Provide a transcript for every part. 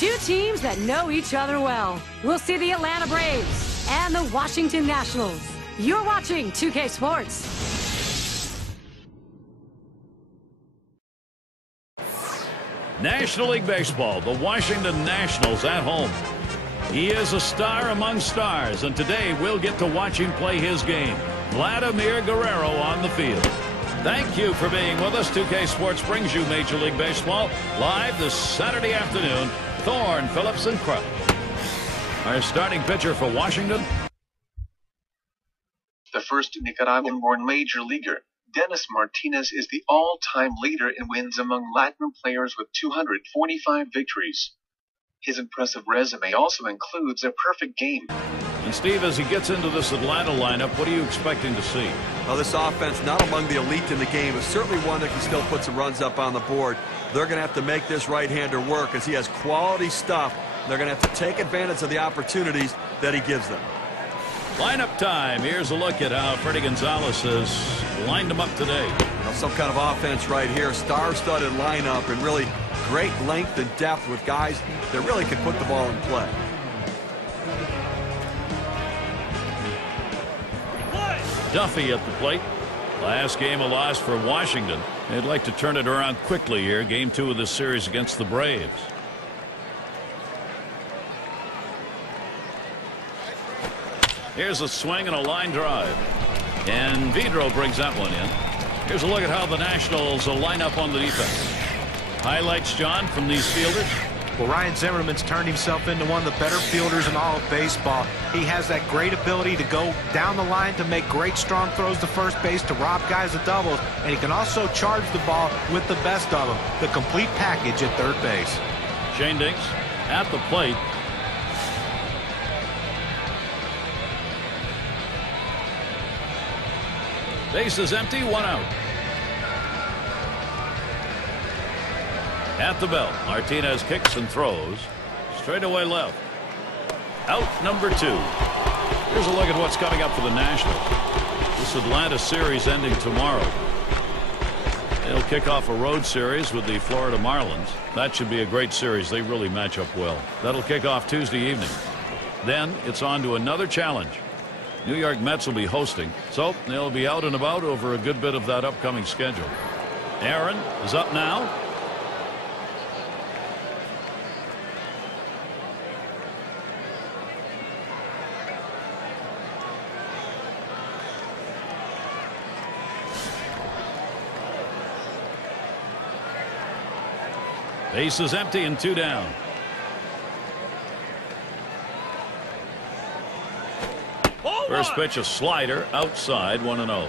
Two teams that know each other well. We'll see the Atlanta Braves and the Washington Nationals. You're watching 2K Sports. National League Baseball, the Washington Nationals at home. He is a star among stars, and today we'll get to watch him play his game. Vladimir Guerrero on the field. Thank you for being with us. 2K Sports brings you Major League Baseball live this Saturday afternoon. Thorne, Phillips, and Crush. Our starting pitcher for Washington. The first Nicaraguan-born major leaguer, Dennis Martinez, is the all-time leader in wins among Latin players with 245 victories. His impressive resume also includes a perfect game. And Steve, as he gets into this Atlanta lineup, what are you expecting to see? Well, this offense, not among the elite in the game, is certainly one that can still put some runs up on the board. They're going to have to make this right-hander work as he has quality stuff. They're going to have to take advantage of the opportunities that he gives them. Lineup time. Here's a look at how Freddie Gonzalez has lined them up today. Now, some kind of offense right here. Star-studded lineup and really great length and depth with guys that really can put the ball in play. Duffy at the plate. Last game a loss for Washington. They'd like to turn it around quickly here. Game 2 of this series against the Braves. Here's a swing and a line drive. And Vidro brings that one in. Here's a look at how the Nationals will line up on the defense. Highlights, John, from these fielders. Well, Ryan Zimmerman's turned himself into one of the better fielders in all of baseball. He has that great ability to go down the line to make great strong throws to first base to rob guys of doubles, and he can also charge the ball with the best of them, the complete package at third base. Shane Dinks at the plate. Base is empty, one out. At the belt, Martinez kicks and throws. Straight away left. Out number 2. Here's a look at what's coming up for the Nationals. This Atlanta series ending tomorrow. They'll kick off a road series with the Florida Marlins. That should be a great series. They really match up well. That'll kick off Tuesday evening. Then it's on to another challenge. New York Mets will be hosting, so they'll be out and about over a good bit of that upcoming schedule. Aaron is up now. Base is empty and 2 down. First pitch, a slider outside, 1-0.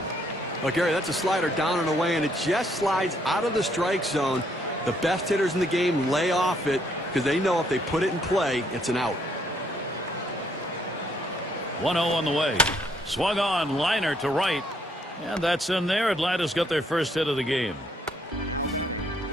Well, Gary, that's a slider down and away, and it just slides out of the strike zone. The best hitters in the game lay off it because they know if they put it in play, it's an out. 1-0 on the way. Swung on, liner to right. And that's in there. Atlanta's got their first hit of the game.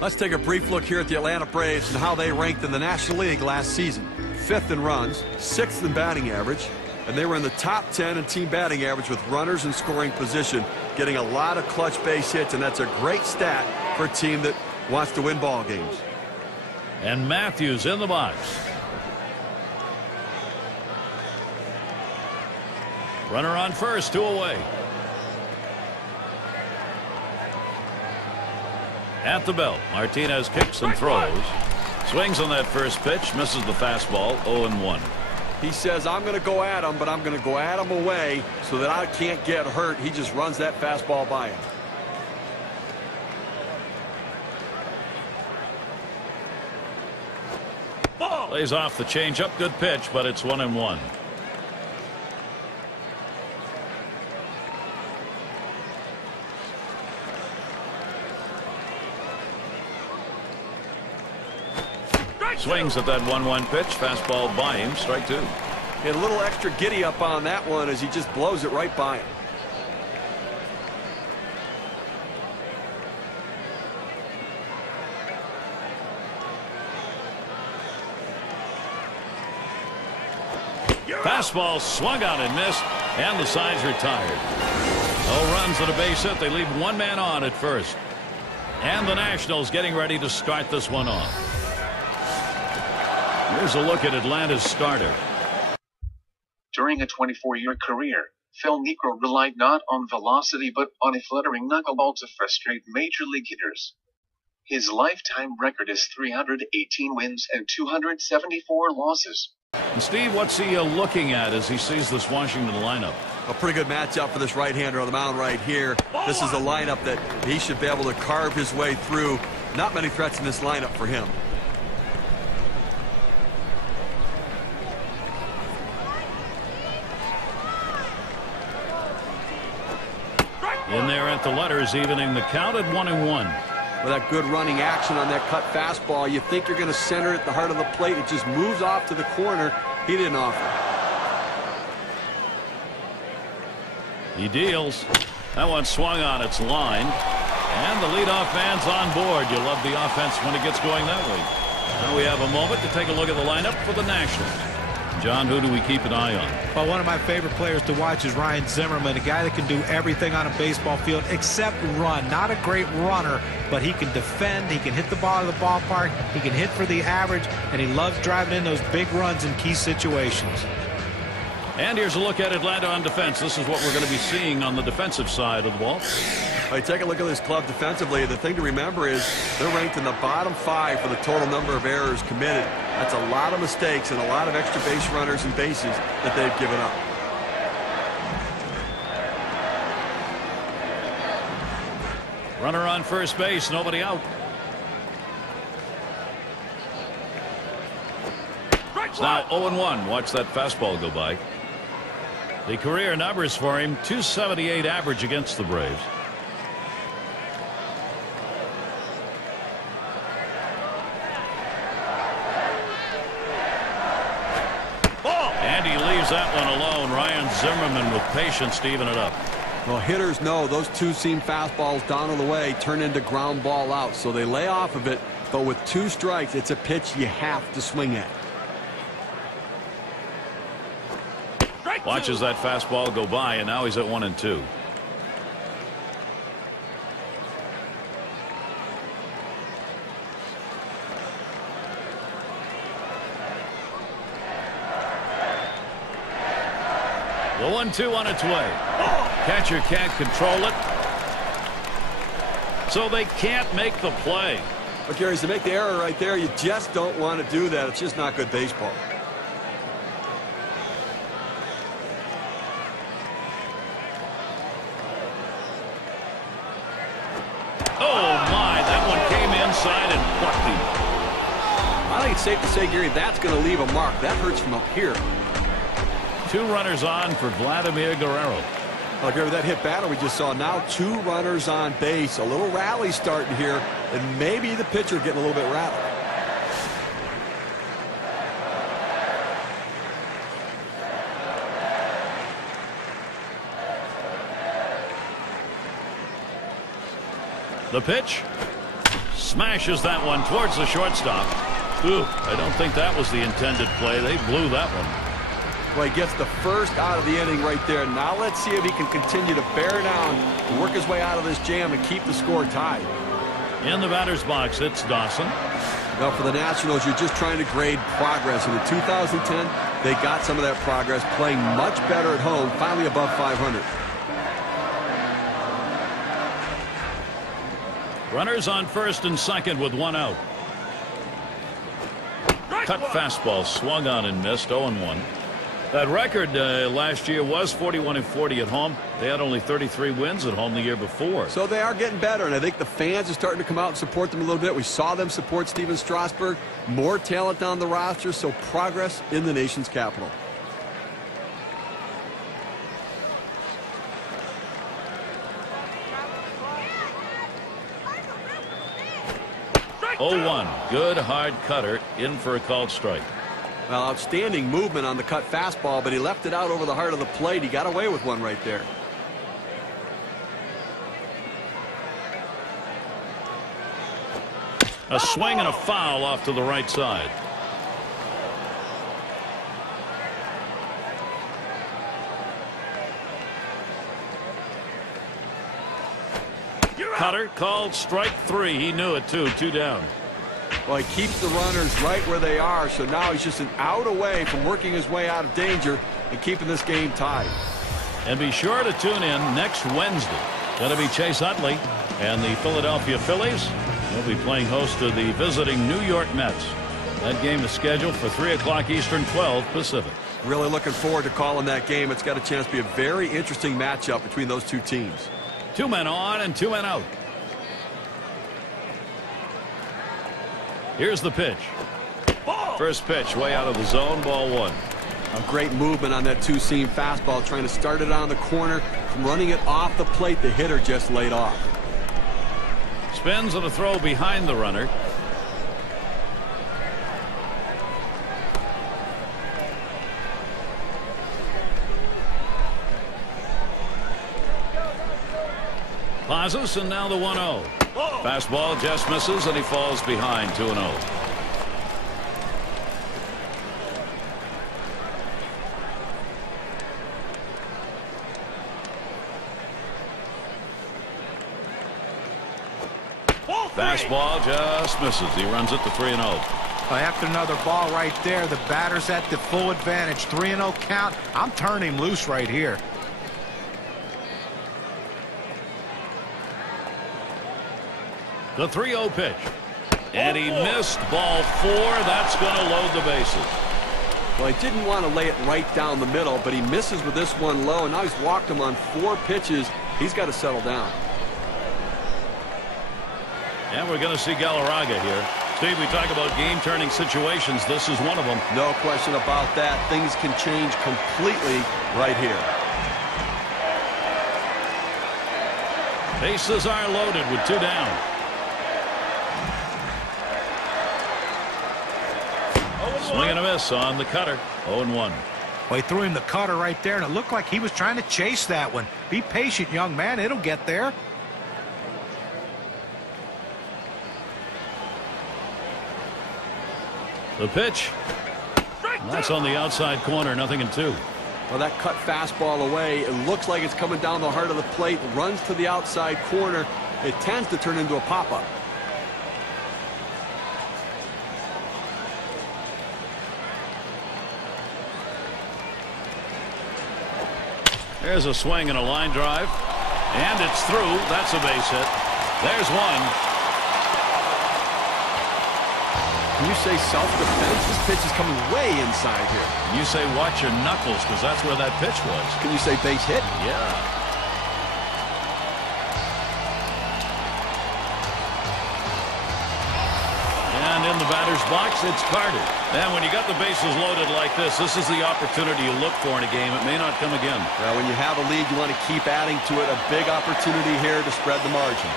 Let's take a brief look here at the Atlanta Braves and how they ranked in the National League last season. 5th in runs, 6th in batting average, and they were in the top 10 in team batting average with runners in scoring position, getting a lot of clutch base hits, and that's a great stat for a team that wants to win ball games. And Matthews in the box. Runner on first, 2 away. At the belt, Martinez kicks and throws. Swings on that first pitch, misses the fastball, 0-1. He says, I'm going to go at him, but I'm going to go at him away so that I can't get hurt. He just runs that fastball by him. Lays off the changeup, good pitch, but it's 1-1. Swings at that 1-1 pitch. Fastball by him. Strike 2. Get a little extra giddy up on that one as he just blows it right by him. Fastball swung on and missed, and the side's retired. No runs at a base hit. They leave 1 man on at first. And the Nationals getting ready to start this one off. Here's a look at Atlanta's starter. During a 24-year career, Phil Niekro relied not on velocity but on a fluttering knuckleball to frustrate major league hitters. His lifetime record is 318 wins and 274 losses. And Steve, what's he looking at as he sees this Washington lineup? A pretty good matchup for this right-hander on the mound right here. This is a lineup that he should be able to carve his way through. Not many threats in this lineup for him. In there at the letters, evening the count at 1-1. With that good running action on that cut fastball, you think you're going to center it at the heart of the plate. It just moves off to the corner. He didn't offer. He deals. That one swung on its line. And the leadoff man's on board. You love the offense when it gets going that way. Now we have a moment to take a look at the lineup for the Nationals. John, who do we keep an eye on? Well, one of my favorite players to watch is Ryan Zimmerman, a guy that can do everything on a baseball field except run. Not a great runner, but he can defend, he can hit the ball out of the ballpark, he can hit for the average, and he loves driving in those big runs in key situations. And here's a look at Atlanta on defense. This is what we're going to be seeing on the defensive side of the ball. Right, take a look at this club defensively. The thing to remember is they're ranked in the bottom 5 for the total number of errors committed. That's a lot of mistakes and a lot of extra base runners and bases that they've given up. Runner on first base, nobody out. It's now 0-1. Watch that fastball go by. The career numbers for him, 278 average against the Braves. And he leaves that one alone. Ryan Zimmerman with patience to even it up. Well, hitters know those two-seam fastballs down on the way turn into ground ball out, so they lay off of it, but with 2 strikes, it's a pitch you have to swing at. Watches that fastball go by, and now he's at 1-2. The 1-2 on its way. Catcher can't control it, so they can't make the play. But Gary, to make the error right there, you just don't want to do that. It's just not good baseball. Oh my, that one came inside and plucked him. I think it's safe to say, Gary, that's going to leave a mark. That hurts from up here. 2 runners on for Vladimir Guerrero. Well, Gary, that hit batter we just saw. Now 2 runners on base. A little rally starting here, and maybe the pitcher getting a little bit rattled. The pitch smashes that one towards the shortstop. Ooh, I don't think that was the intended play. They blew that one. Well, he gets the first out of the inning right there. Now let's see if he can continue to bear down and work his way out of this jam and keep the score tied. In the batter's box, it's Dawson. Now for the Nationals, you're just trying to grade progress. In the 2010, they got some of that progress, playing much better at home, finally above 500. Runners on first and second with 1 out. Cut fastball swung on and missed. 0-1. That record last year was 41-40 at home. They had only 33 wins at home the year before. So they are getting better, and I think the fans are starting to come out and support them a little bit. We saw them support Steven Strasburg. More talent on the roster, so progress in the nation's capital. Good hard cutter in for a called strike. Well, outstanding movement on the cut fastball, but he left it out over the heart of the plate. He got away with one right there. A swing and a foul off to the right side. Cutter called strike 3. He knew it too. 2 down. Well, he keeps the runners right where they are, so now he's just an out away from working his way out of danger and keeping this game tied. And be sure to tune in next Wednesday. Going to be Chase Utley and the Philadelphia Phillies. They'll be playing host to the visiting New York Mets. That game is scheduled for 3 o'clock Eastern, 12 Pacific. Really looking forward to calling that game. It's got a chance to be a very interesting matchup between those two teams. 2 men on and 2 men out. Here's the pitch. First pitch way out of the zone, ball 1. A great movement on that two-seam fastball, trying to start it on the corner, from running it off the plate. The hitter just laid off. Spins and a throw behind the runner. Pauses, and now the 1-0. Fastball just misses, and he falls behind 2-0. Fastball just misses. He runs it to 3-0. After another ball right there, the batter's at the full advantage. 3-0 count. I'm turning him loose right here. The 3-0 pitch. And he missed ball 4. That's going to load the bases. Well, he didn't want to lay it right down the middle, but he misses with this one low. And now he's walked him on 4 pitches. He's got to settle down. And we're going to see Galarraga here. Steve, we talk about game-turning situations. This is one of them. No question about that. Things can change completely right here. Bases are loaded with 2 down. Swing and a miss on the cutter. 0-1. Well, he threw him the cutter right there, and it looked like he was trying to chase that one. Be patient, young man. It'll get there. The pitch. That's on the outside corner. 0-2. Well, that cut fastball away. It looks like it's coming down the heart of the plate. Runs to the outside corner. It tends to turn into a pop-up. There's a swing and a line drive. And it's through. That's a base hit. There's one. Can you say self-defense? This pitch is coming way inside here. You say watch your knuckles, because that's where that pitch was. Can you say base hit? Yeah. And in the batter's box, it's Carter. And when you got the bases loaded like this is the opportunity you look for in a game. It may not come again. Well, when you have a lead, you want to keep adding to it. A big opportunity here to spread the margin.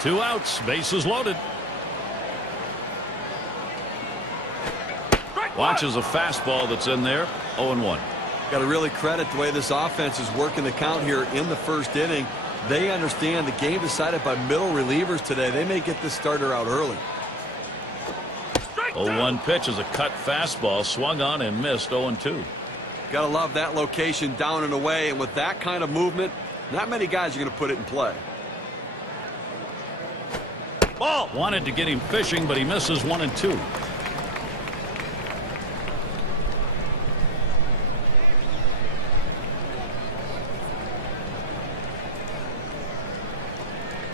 Two outs, bases loaded. Watches a fastball that's in there. 0-1. Got to really credit the way this offense is working the count here in the first inning. They understand the game decided by middle relievers today. They may get this starter out early. 0-1 pitch is a cut fastball, swung on and missed. 0-2. Got to love that location, down and away, and with that kind of movement, not many guys are going to put it in play. Ball. Wanted to get him fishing, but he misses. 1-2.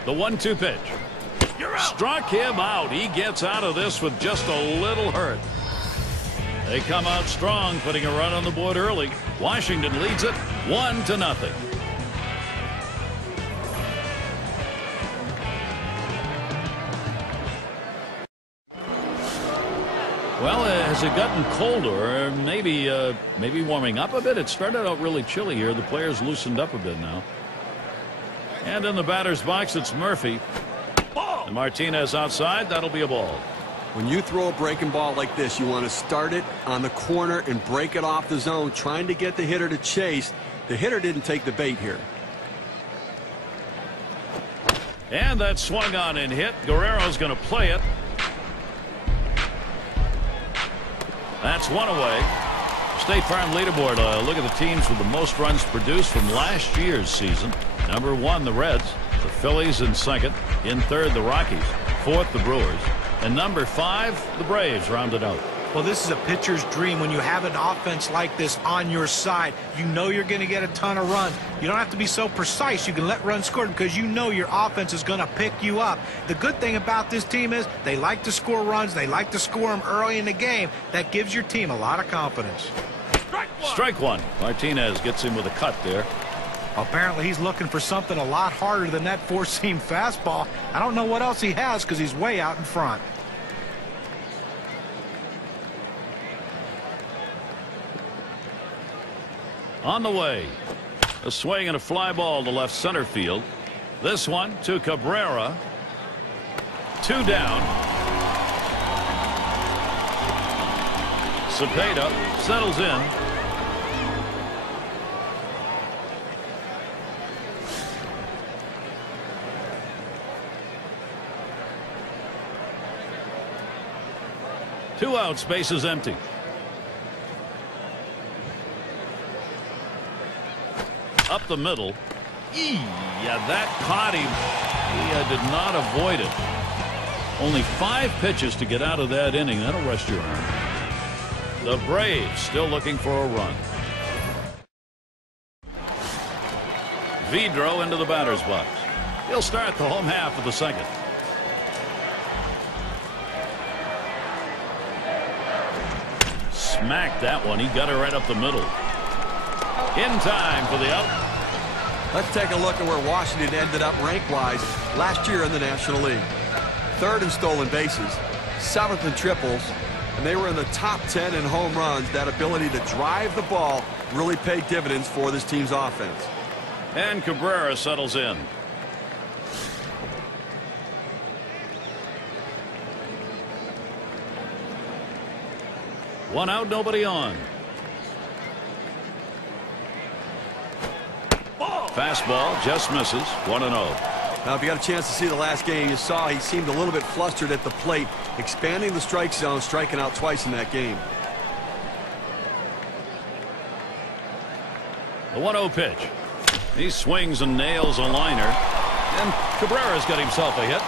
The 1-2 pitch. Struck him out. He gets out of this with just a little hurt. They come out strong, putting a run on the board early. Washington leads it 1-0. Well, has it gotten colder? Maybe warming up a bit. It started out really chilly here. The players loosened up a bit now. And in the batter's box, it's Murphy. And Martinez outside. That'll be a ball. When you throw a breaking ball like this, you want to start it on the corner and break it off the zone, trying to get the hitter to chase. The hitter didn't take the bait here. And that swung on and hit. Guerrero's going to play it. That's one away. State Farm leaderboard. Look at the teams with the most runs produced from last year's season. Number 1, the Reds. The Phillies in second. In third, the Rockies. Fourth, the Brewers. And number 5, the Braves rounded out. Well, this is a pitcher's dream when you have an offense like this on your side. You know you're going to get a ton of runs. You don't have to be so precise. You can let runs score because you know your offense is going to pick you up. The good thing about this team is they like to score runs. They like to score them early in the game. That gives your team a lot of confidence. Strike one. Martinez gets him with a cut there. Apparently he's looking for something a lot harder than that four-seam fastball. I don't know what else he has because he's way out in front. On the way, a swing and a fly ball to left center field. This one to Cabrera. 2 down. Cepeda settles in. Two outs, bases empty. Up the middle. Yeah, that caught him. He did not avoid it. Only 5 pitches to get out of that inning. That'll rest your arm. The Braves still looking for a run. Vidro into the batter's box. He'll start the home half of the second. Smacked that one. He got it right up the middle. In time for the out. Let's take a look at where Washington ended up rank-wise last year in the National League. 3rd in stolen bases, 7th in triples, and they were in the top 10 in home runs. That ability to drive the ball really paid dividends for this team's offense. And Cabrera settles in. One out, nobody on. Fastball just misses. 1-0. Now, if you got a chance to see the last game, you saw he seemed a little bit flustered at the plate, expanding the strike zone, striking out twice in that game. The 1-0 pitch. He swings and nails a liner. And Cabrera's got himself a hit.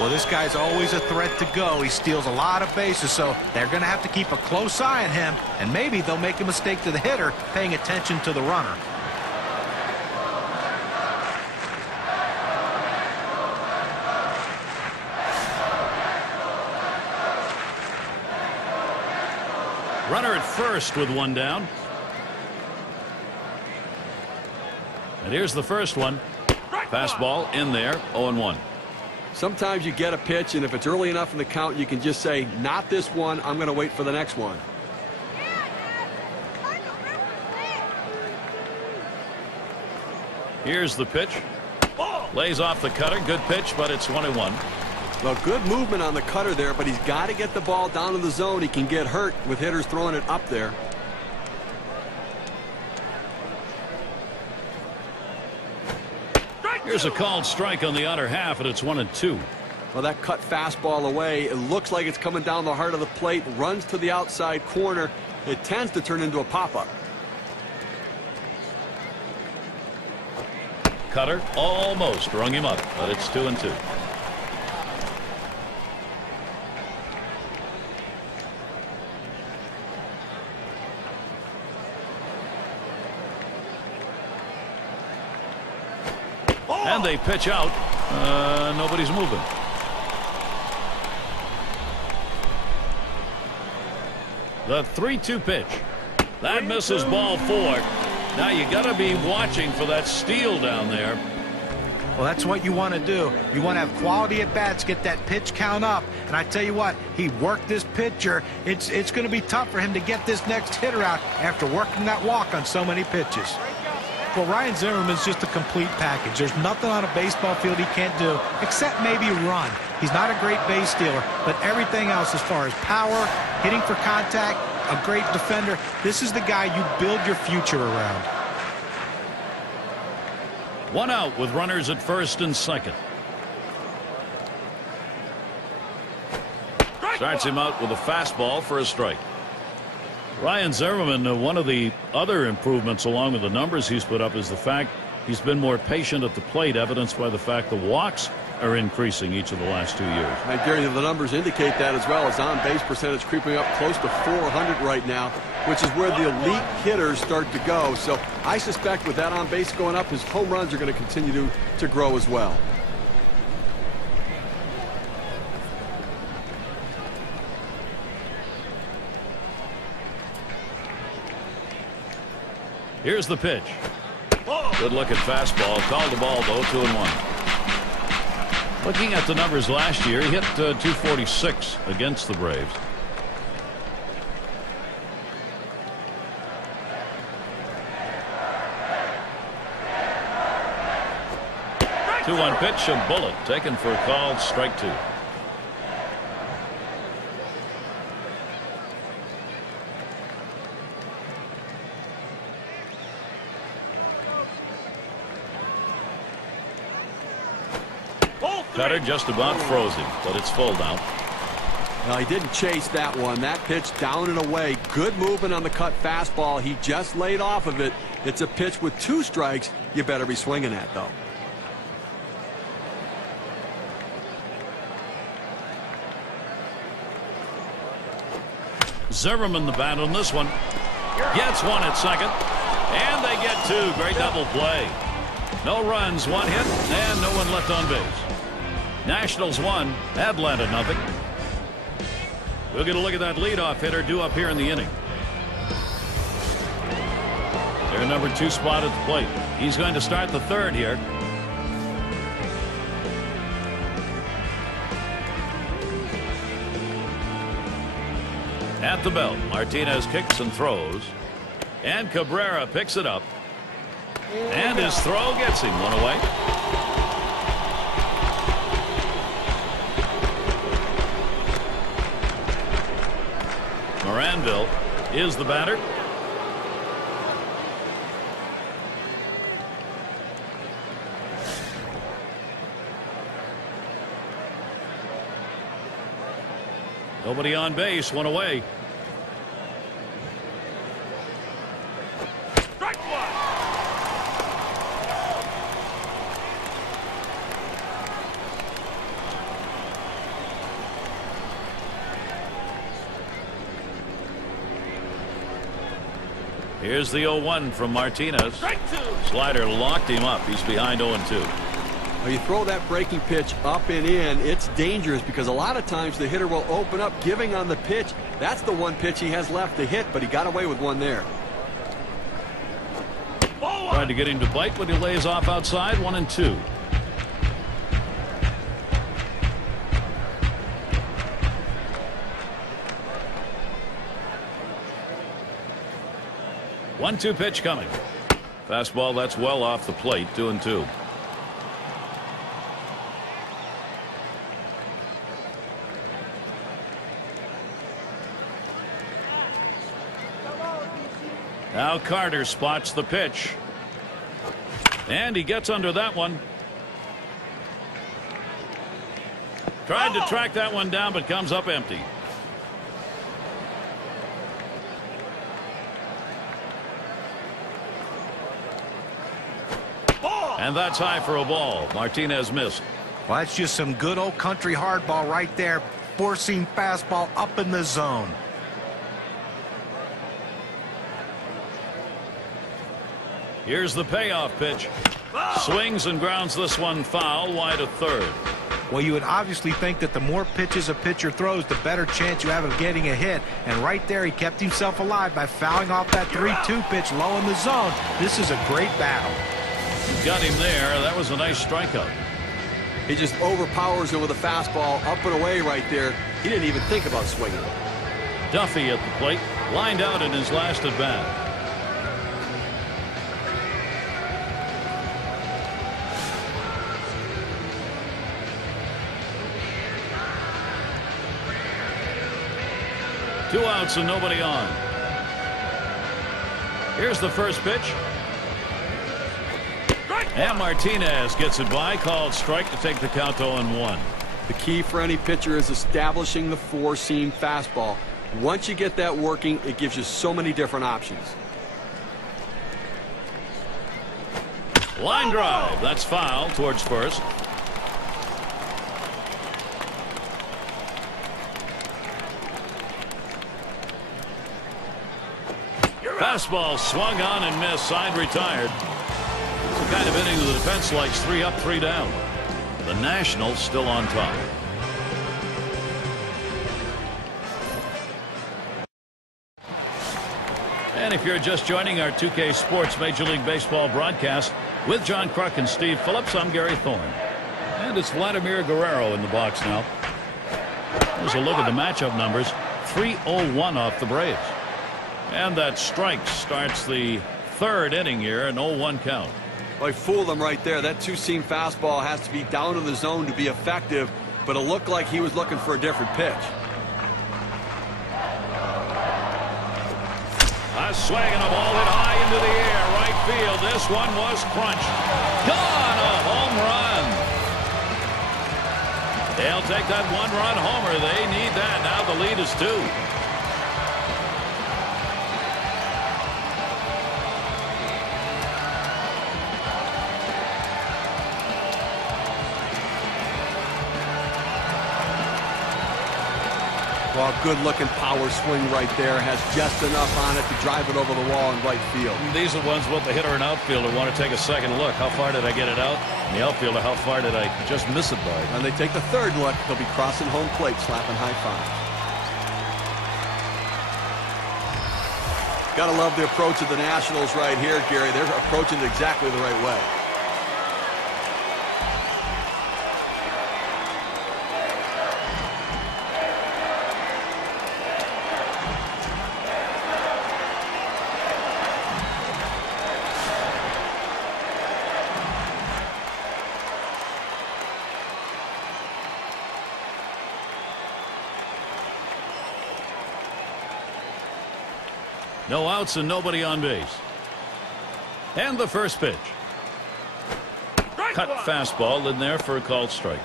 Well, this guy's always a threat to go. He steals a lot of bases, so they're going to have to keep a close eye on him, and maybe they'll make a mistake to the hitter paying attention to the runner. Runner at first with 1 down. And here's the first one. Fastball in there. 0-1. Sometimes you get a pitch, and if it's early enough in the count, you can just say, not this one, I'm going to wait for the next one. Here's the pitch. Lays off the cutter. Good pitch, but it's 1-1. Well, good movement on the cutter there, but he's got to get the ball down to the zone. He can get hurt with hitters throwing it up there. Here's a called strike on the outer half, and it's 1-2. Well, that cut fastball away. It looks like it's coming down the heart of the plate, runs to the outside corner. It tends to turn into a pop-up. Cutter almost rung him up, but it's 2-2. And they pitch out. Nobody's moving. The 3-2 pitch. That misses ball 4. Now you got to be watching for that steal down there. Well, that's what you want to do. You want to have quality at bats, get that pitch count up. And I tell you what, he worked this pitcher. It's going to be tough for him to get this next hitter out after working that walk on so many pitches. Well, Ryan Zimmerman's just a complete package. There's nothing on a baseball field he can't do except maybe run. He's not a great base stealer, but everything else as far as power, hitting for contact, a great defender, this is the guy you build your future around. 1 out with runners at first and second. Starts him out with a fastball for a strike. Ryan Zimmerman, one of the other improvements along with the numbers he's put up is the fact he's been more patient at the plate, evidenced by the fact the walks are increasing each of the last 2 years. And Gary, the numbers indicate that as well. His on-base percentage creeping up close to 400 right now, which is where the elite hitters start to go. So I suspect with that on-base going up, his home runs are going to continue to grow as well. Here's the pitch. Good looking fastball. Called the ball though. 2-1. Looking at the numbers last year, he hit 246 against the Braves. 2-1 pitch, a bullet taken for a called strike 2. Cutter just about froze him, but it's full now. Well, he didn't chase that one. That pitch down and away. Good movement on the cut fastball. He just laid off of it. It's a pitch with 2 strikes. You better be swinging at, though. Zimmerman the bat on this one. Gets one at second. And they get 2. Great double play. No runs, 1 hit, and no one left on base. Nationals 1, Atlanta nothing. We'll get a look at that leadoff hitter due up here in the inning. Their number 2 spot at the plate. He's going to start the 3rd here. At the belt, Martinez kicks and throws. And Cabrera picks it up. And his throw gets him 1 away. Moranville is the batter. Nobody on base, 1 away. Strike 1. Here's the 0-1 from Martinez. Slider locked him up. He's behind 0-2. When you throw that breaking pitch up and in, it's dangerous because a lot of times the hitter will open up giving on the pitch. That's the one pitch he has left to hit, but he got away with one there. Trying to get him to bite, but he lays off outside. 1-2. One-two pitch coming. Fastball that's well off the plate. 2-2. Now Carter spots the pitch. And he gets under that one. Tried to track that one down, but comes up empty. And that's high for a ball. Martinez missed. Well, that's just some good old country hardball right there. Four-seam fastball up in the zone. Here's the payoff pitch. Swings and grounds this one foul wide of third. Well, you would obviously think that the more pitches a pitcher throws, the better chance you have of getting a hit. And right there, he kept himself alive by fouling off that 3-2 pitch low in the zone. This is a great battle. Got him there. That was a nice strikeout. He just overpowers him with a fastball up and away right there. He didn't even think about swinging. Duffy at the plate, lined out in his last at bat. Two outs and nobody on. Here's the first pitch. And Martinez gets it by, called strike to take the count 0-1. The key for any pitcher is establishing the four-seam fastball. Once you get that working, it gives you so many different options. Line drive. That's foul towards first. Fastball swung on and missed. Side retired. It's the kind of inning the defense likes. 3 up, 3 down. The Nationals still on top. And if you're just joining our 2K Sports Major League Baseball broadcast with John Kruk and Steve Phillips, I'm Gary Thorne. And it's Vladimir Guerrero in the box now. Here's a look at the matchup numbers. 3-0-1 off the Braves. And that strike starts the 3rd inning here, an 0-1 count. Well, I fooled him right there. That two-seam fastball has to be down in the zone to be effective, but it looked like he was looking for a different pitch. A swing and a ball hit high into the air. Right field. This one was crunched. Gone. A home run. They'll take that 1-run homer. They need that. Now the lead is 2. Well, good-looking power swing right there. Has just enough on it to drive it over the wall in right field. These are ones both the hitter and outfielder want to take a second look. How far did I get it out? And the outfielder, how far did I just miss it by? And they take the 3rd look. They'll be crossing home plate, slapping high fives. Got to love the approach of the Nationals right here, Gary. They're approaching it exactly the right way. No outs and nobody on base. And the first pitch. Cut fastball in there for a called strike.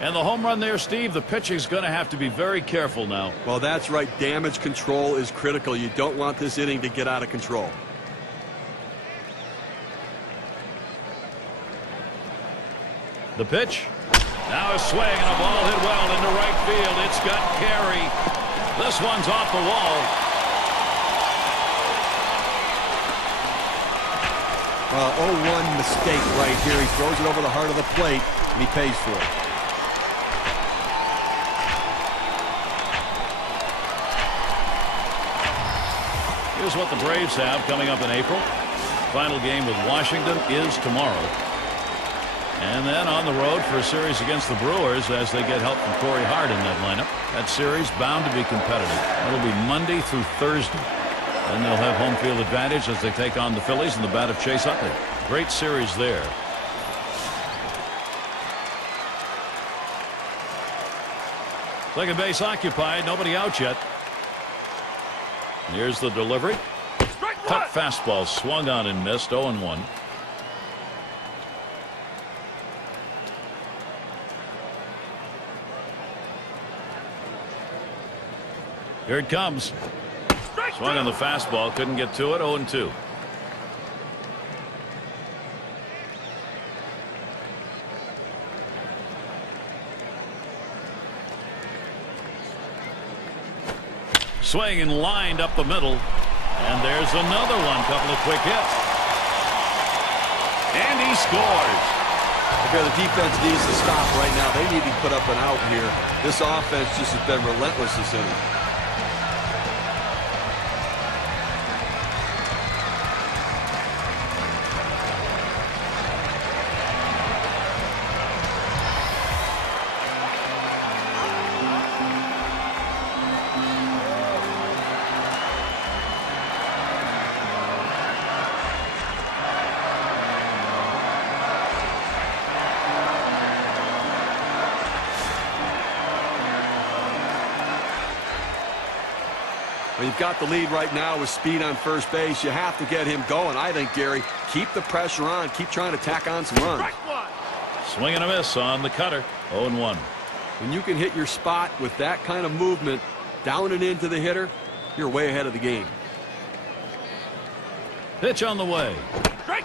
And the home run there, Steve, the pitching's going to have to be very careful now. Well, that's right. Damage control is critical. You don't want this inning to get out of control. The pitch. Now a swing and a ball hit well into right field. It's got carry. This one's off the wall. Well, 0-1 mistake right here. He throws it over the heart of the plate, and he pays for it. Here's what the Braves have coming up in April. Final game with Washington is tomorrow. And then on the road for a series against the Brewers as they get help from Corey Hart in that lineup. That series bound to be competitive. It'll be Monday through Thursday. And they'll have home field advantage as they take on the Phillies in the bat of Chase Utley. Great series there. Second base occupied. Nobody out yet. Here's the delivery. Cut fastball swung on and missed. 0-1. Here it comes. Swung on the fastball, couldn't get to it. 0-2. Swing and lined up the middle. And there's another one. Couple of quick hits. And he scores. The defense needs to stop right now. They need to put up an out here. This offense just has been relentless this inning. Well, you've got the lead right now with speed on first base. You have to get him going. I think, Gary, keep the pressure on. Keep trying to tack on some runs. Swing and a miss on the cutter. 0-1. When you can hit your spot with that kind of movement, Down and into the hitter, you're way ahead of the game. Pitch on the way.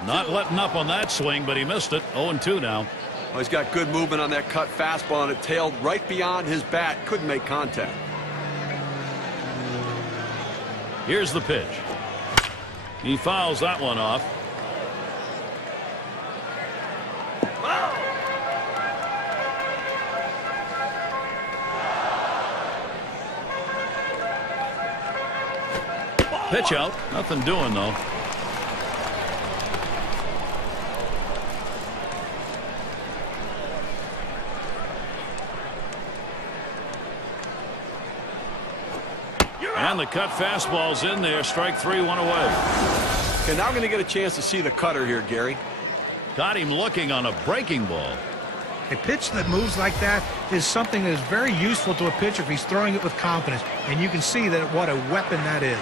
Not letting up on that swing, but he missed it. 0-2 now. Well, he's got good movement on that cut fastball, and it tailed right beyond his bat. Couldn't make contact. Here's the pitch. He fouls that one off. Pitch out. Nothing doing, though. And the cut fastball's in there. Strike 3, 1 away. Okay, now I'm going to get a chance to see the cutter here, Gary. Got him looking on a breaking ball. A pitch that moves like that is something that is very useful to a pitcher if he's throwing it with confidence. And you can see that what a weapon that is.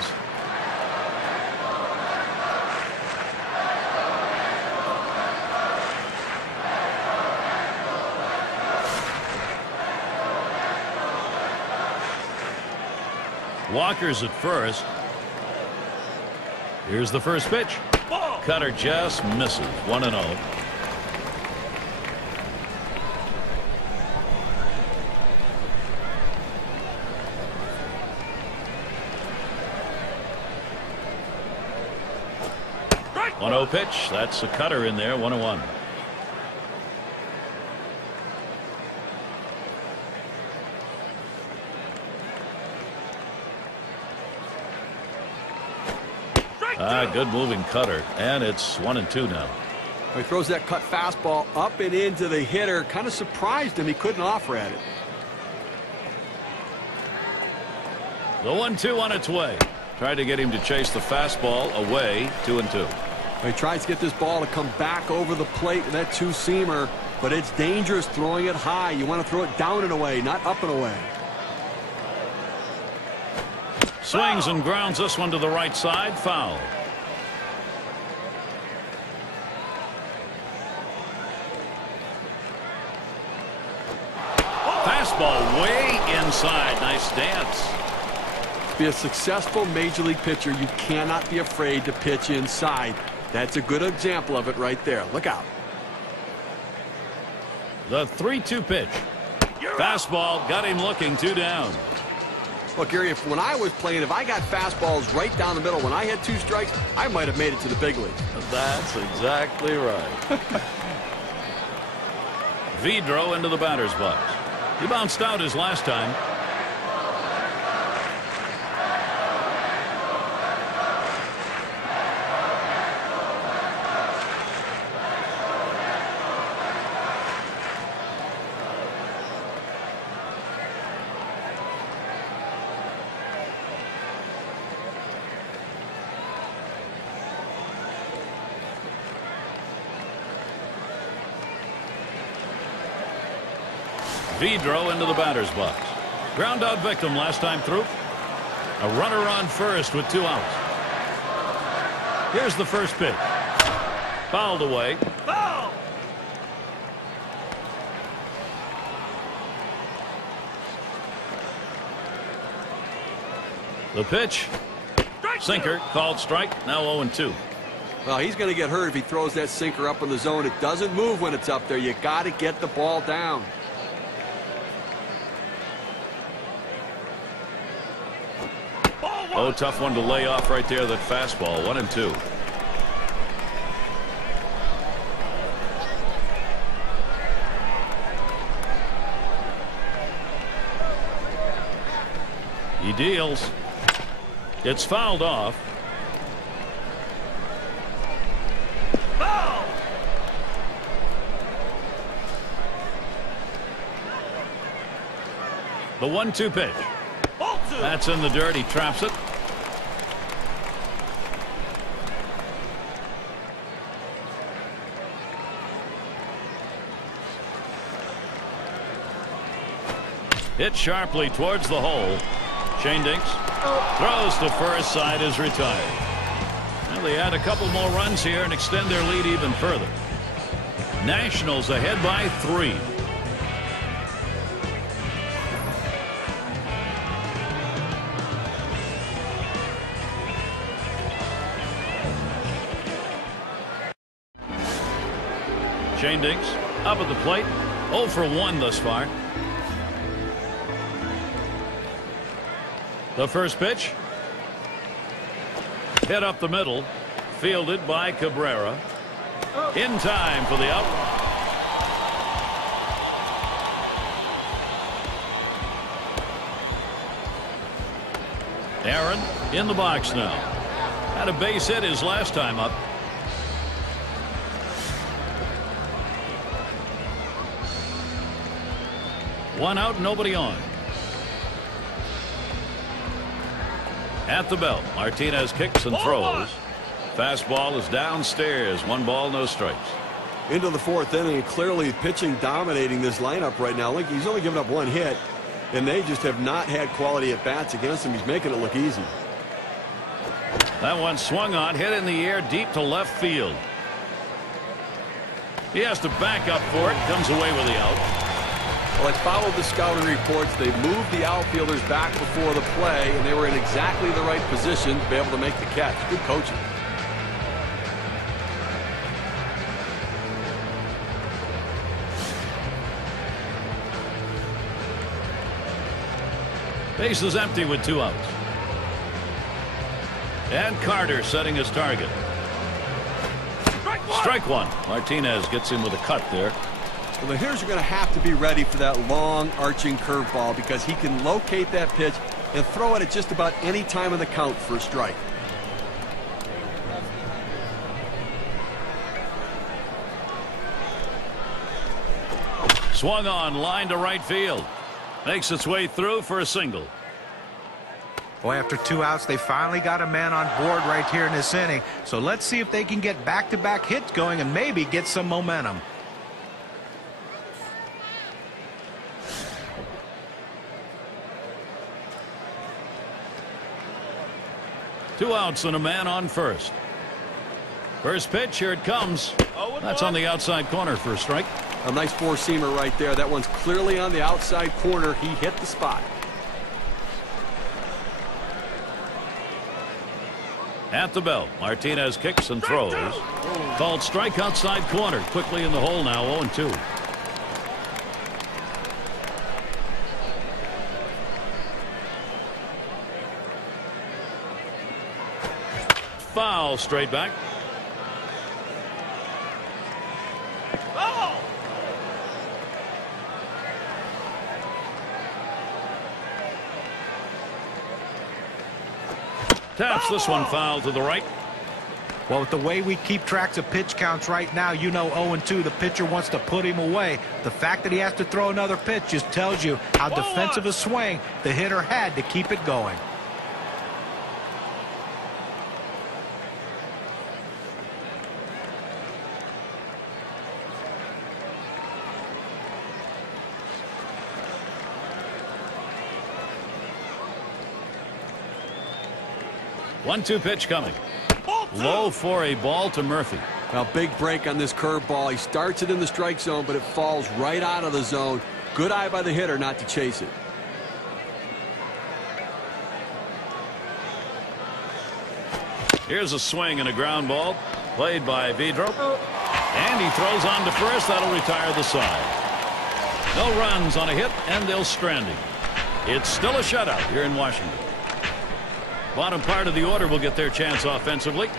Walker's at first. Here's the first pitch. Cutter just misses. 1-0. One 0 pitch. That's a cutter in there. 1-1. Good moving cutter, and it's 1-2 now. He throws that cut fastball up and into the hitter. Kind of surprised him. He couldn't offer at it. The 1-2 on its way. Tried to get him to chase the fastball away. 2-2. He tries to get this ball to come back over the plate with that two-seamer, but it's dangerous throwing it high. You want to throw it down and away, not up and away. Swings and grounds this one to the right side. Foul. Fastball way inside. Nice stance. To be a successful major league pitcher, you cannot be afraid to pitch inside. That's a good example of it right there. Look out. The 3-2 pitch. Fastball got him looking. 2 down. Look, Gary, when I was playing, if I got fastballs right down the middle when I had 2 strikes, I might have made it to the big leagues. That's exactly right. Vidro into the batter's box. He bounced out his last time. Vidro into the batter's box. Ground out victim last time through. A runner on first with 2 outs. Here's the first pitch. Fouled away. Foul! The pitch. Sinker called strike. Now 0-2. Well, he's going to get hurt if he throws that sinker up in the zone. It doesn't move when it's up there. You got to get the ball down. Oh, tough one to lay off right there. That fastball. 1-2. He deals. It's fouled off. Foul! The 1-2 pitch. That's in the dirt. He traps it. Hit sharply towards the hole. Shane Dinks throws to first. Side is retired. Well, they add a couple more runs here and extend their lead even further. Nationals ahead by 3. Shane Dinks up at the plate. 0 for 1 thus far. The first pitch. Hit up the middle. Fielded by Cabrera. In time for the out. Aaron in the box now. Had a base hit his last time up. One out, nobody on. At the belt, Martinez kicks and throws. Fastball is downstairs. 1 ball, no strikes. Into the 4th inning, clearly pitching dominating this lineup right now. Look, he's only given up 1 hit, and they just have not had quality at bats against him. He's making it look easy. That one swung on, hit in the air deep to left field. He has to back up for it. Comes away with the out. Well, I followed the scouting reports. They moved the outfielders back before the play, and they were in exactly the right position to be able to make the catch. Good coaching. Base is empty with 2 outs. And Carter setting his target. Strike 1. Martinez gets him with a cut there. Well, the hitters are going to have to be ready for that long arching curveball because he can locate that pitch and throw it at just about any time in the count for a strike. Swung on, line to right field. Makes its way through for a single. Well, after 2 outs, they finally got a man on board right here in this inning. So let's see if they can get back-to-back hits going and maybe get some momentum. Two outs and a man on first. First pitch, here it comes. That's on the outside corner for a strike. A nice four-seamer right there. That one's clearly on the outside corner. He hit the spot. At the belt, Martinez kicks and throws. Called strike outside corner. Quickly in the hole now, 0-2. Foul, straight back. Taps this one foul to the right. Well, with the way we keep tracks of pitch counts right now, you know 0-2, the pitcher wants to put him away. The fact that he has to throw another pitch just tells you how defensive a swing the hitter had to keep it going. One-two pitch coming. Low for a ball to Murphy. Now, big break on this curveball. He starts it in the strike zone, but it falls right out of the zone. Good eye by the hitter not to chase it. Here's a swing and a ground ball played by Vidro. And he throws on to first. That'll retire the side. No runs on a hit, and they'll strand him. It's still a shutout here in Washington. Bottom part of the order will get their chance offensively.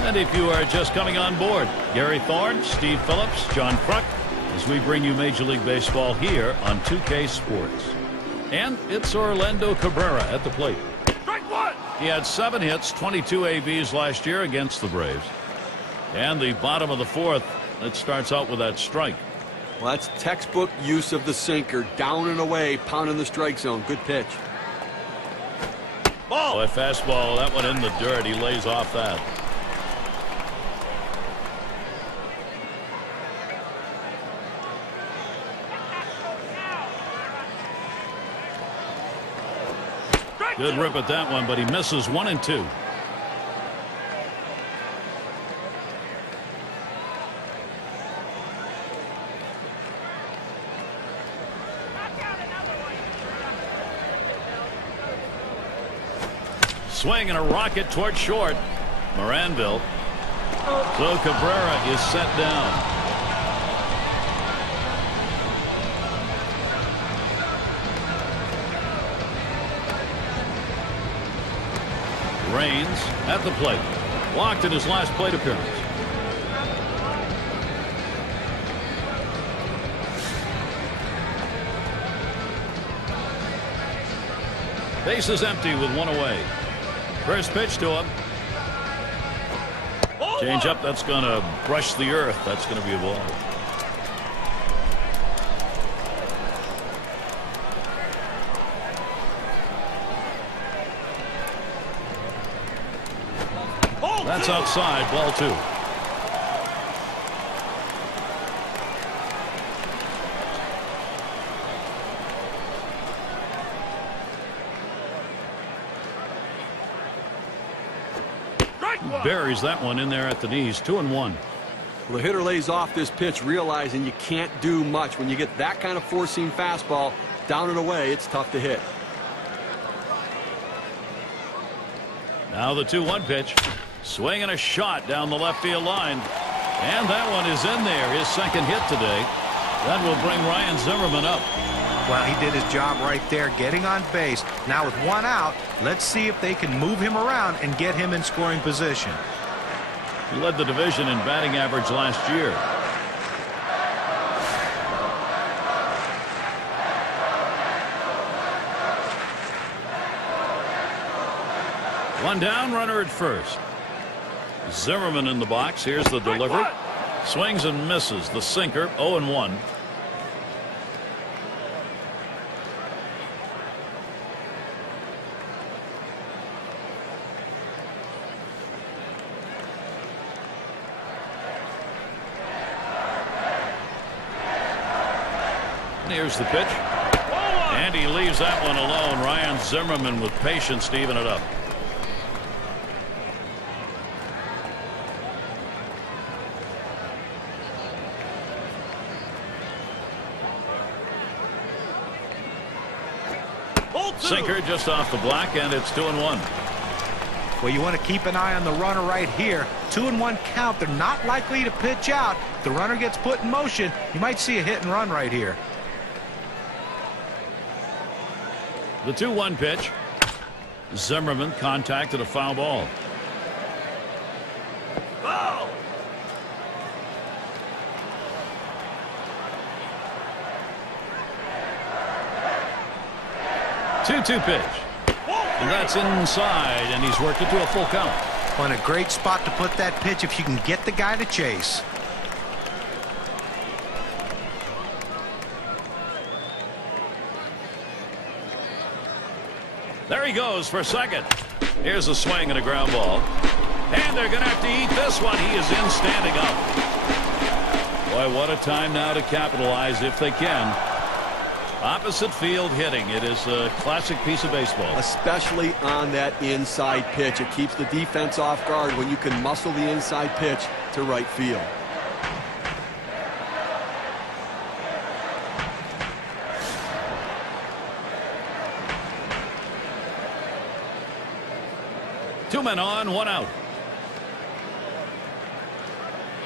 And if you are just coming on board, Gary Thorne, Steve Phillips, John Kruk, as we bring you Major League Baseball here on 2K Sports. And it's Orlando Cabrera at the plate. Strike one! He had 7 hits, 22 ABs last year against the Braves. And the bottom of the 4th, it starts out with that strike. Well, that's textbook use of the sinker. Down and away, pounding the strike zone. Good pitch. Ball. Boy, fastball, that one in the dirt. He lays off that. Good rip at that one, but he misses 1 and 2. Swing and a rocket toward short. Moranville So Cabrera is set down. Raines at the plate. Walked in his last plate appearance. Base is empty with one away. First pitch to him. Change up. That's going to brush the earth. That's going to be a ball. That's outside. Ball 2. Buries that one in there at the knees. 2-1. Well, the hitter lays off this pitch, realizing you can't do much. When you get that kind of four-seam fastball down and away, it's tough to hit. Now the 2-1 pitch. Swinging a shot down the left field line. And that one is in there. His second hit today. That will bring Ryan Zimmerman up. Well, he did his job right there, getting on base. Now with one out, let's see if they can move him around and get him in scoring position. He led the division in batting average last year. One down, runner at first. Zimmerman in the box. Here's the delivery. Swings and misses. The sinker. 0-1. Here's the pitch. And he leaves that one alone. Ryan Zimmerman with patience to even it up. Sinker just off the black, and it's 2-1. Well, you want to keep an eye on the runner right here. 2-1 count. They're not likely to pitch out. If the runner gets put in motion, you might see a hit and run right here. The 2-1 pitch. Zimmerman contacted a foul ball. Oh! 2-2 pitch. And that's inside, and he's worked it to a full count. On a great spot to put that pitch if you can get the guy to chase. There he goes for second. Here's a swing and a ground ball. And they're going to have to eat this one. He is in standing up. Boy, what a time now to capitalize if they can. Opposite field hitting. It is a classic piece of baseball. Especially on that inside pitch. It keeps the defense off guard when you can muscle the inside pitch to right field. Two men on, one out.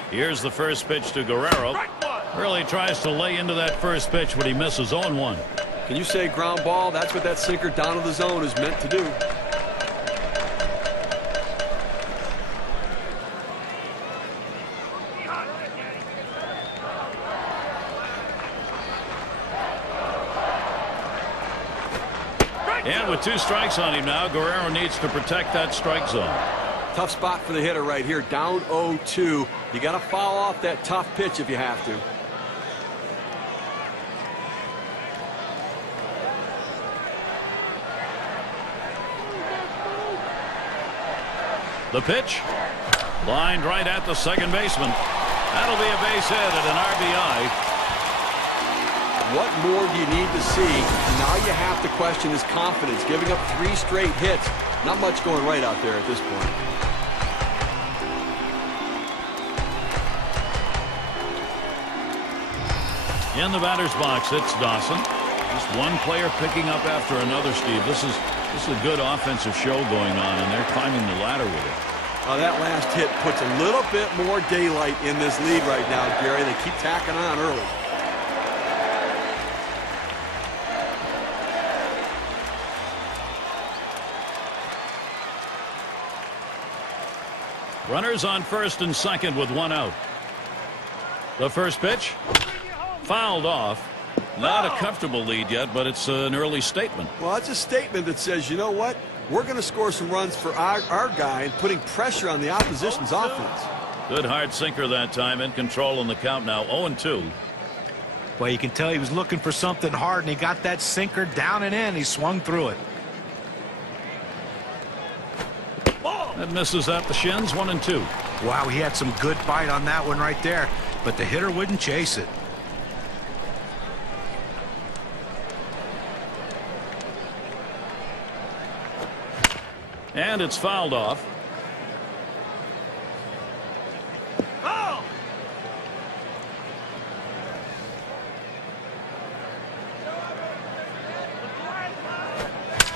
Here's the first pitch to Guerrero. Really tries to lay into that first pitch, but he misses. 0-1. Can you say ground ball? That's what that sinker down to the zone is meant to do. And with 2 strikes on him now, Guerrero needs to protect that strike zone. Tough spot for the hitter right here. Down 0-2. You got to foul off that tough pitch if you have to. The pitch. Lined right at the second baseman. That'll be a base hit and an RBI. What more do you need to see? Now you have to question his confidence. Giving up 3 straight hits. Not much going right out there at this point. In the batter's box, it's Dawson. Just one player picking up after another, Steve. This is a good offensive show going on, and they're climbing the ladder with it. That last hit puts a little bit more daylight in this lead right now, Gary. They keep tacking on early. Runners on first and second with one out. The first pitch fouled off. Not a comfortable lead yet, but it's an early statement. Well, it's a statement that says, you know what? We're going to score some runs for our guy and putting pressure on the opposition's offense. Good hard sinker that time, in control in the count now. 0-2. Well, you can tell he was looking for something hard, and he got that sinker down and in. He swung through it. That misses at the shins. 1-2. Wow, he had some good bite on that one right there, but the hitter wouldn't chase it. And it's fouled off. Oh!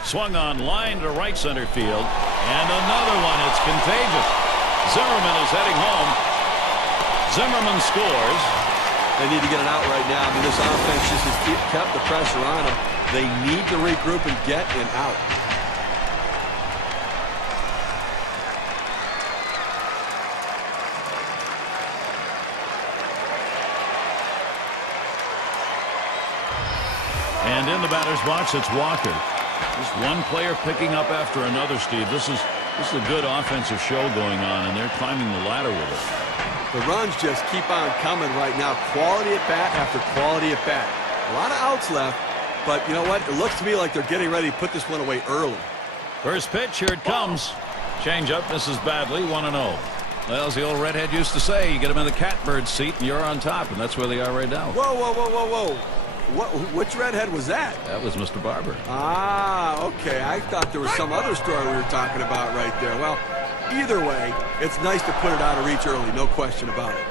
Swung on line to right center field. And another one. It's contagious. Zimmerman is heading home. Zimmerman scores. They need to get it out right now. I mean, this offense just has kept the pressure on them. They need to regroup and get an out. And in the batter's box, it's Walker. Just one player picking up after another, Steve. This is a good offensive show going on, and they're climbing the ladder with it. The runs just keep on coming right now. Quality at bat after quality at bat. A lot of outs left, but you know what? It looks to me like they're getting ready to put this one away early. First pitch, here it comes. Change up, misses badly. 1-0. Well, as the old redhead used to say, you get them in the catbird seat and you're on top, and that's where they are right now. Whoa, whoa, whoa, whoa, whoa. Which redhead was that? That was Mr. Barber. Ah, okay. I thought there was some other story we were talking about right there. Well, either way, it's nice to put it out of reach early, no question about it.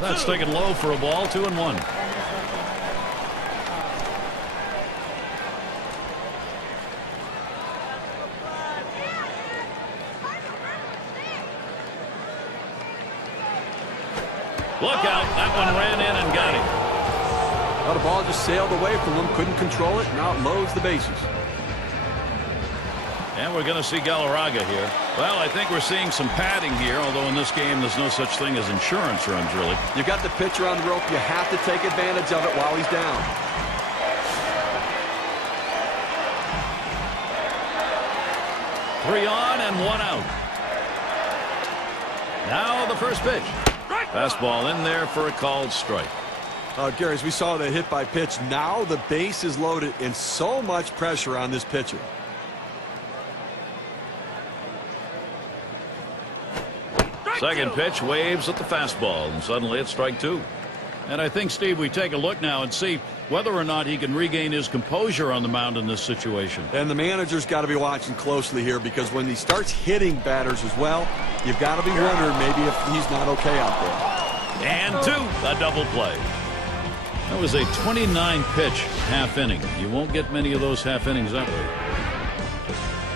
That's taken low for a ball. 2-1. Look out. That one ran in and got him. Well, the ball just sailed away from him. Couldn't control it. Now it loads the bases. And we're going to see Galarraga here. Well, I think we're seeing some padding here, although in this game there's no such thing as insurance runs, really. You got the pitcher on the rope. You have to take advantage of it while he's down. 3 on and 1 out. Now the first pitch. Fastball in there for a called strike. Gary, as we saw the hit by pitch, now the base is loaded and so much pressure on this pitcher. Second pitch waves at the fastball, and suddenly it's strike 2. And I think, Steve, we take a look now and see whether or not he can regain his composure on the mound in this situation. And the manager's got to be watching closely here, because when he starts hitting batters as well, you've got to be wondering maybe if he's not okay out there. And 2, a double play. That was a 29-pitch half inning. You won't get many of those half innings that way.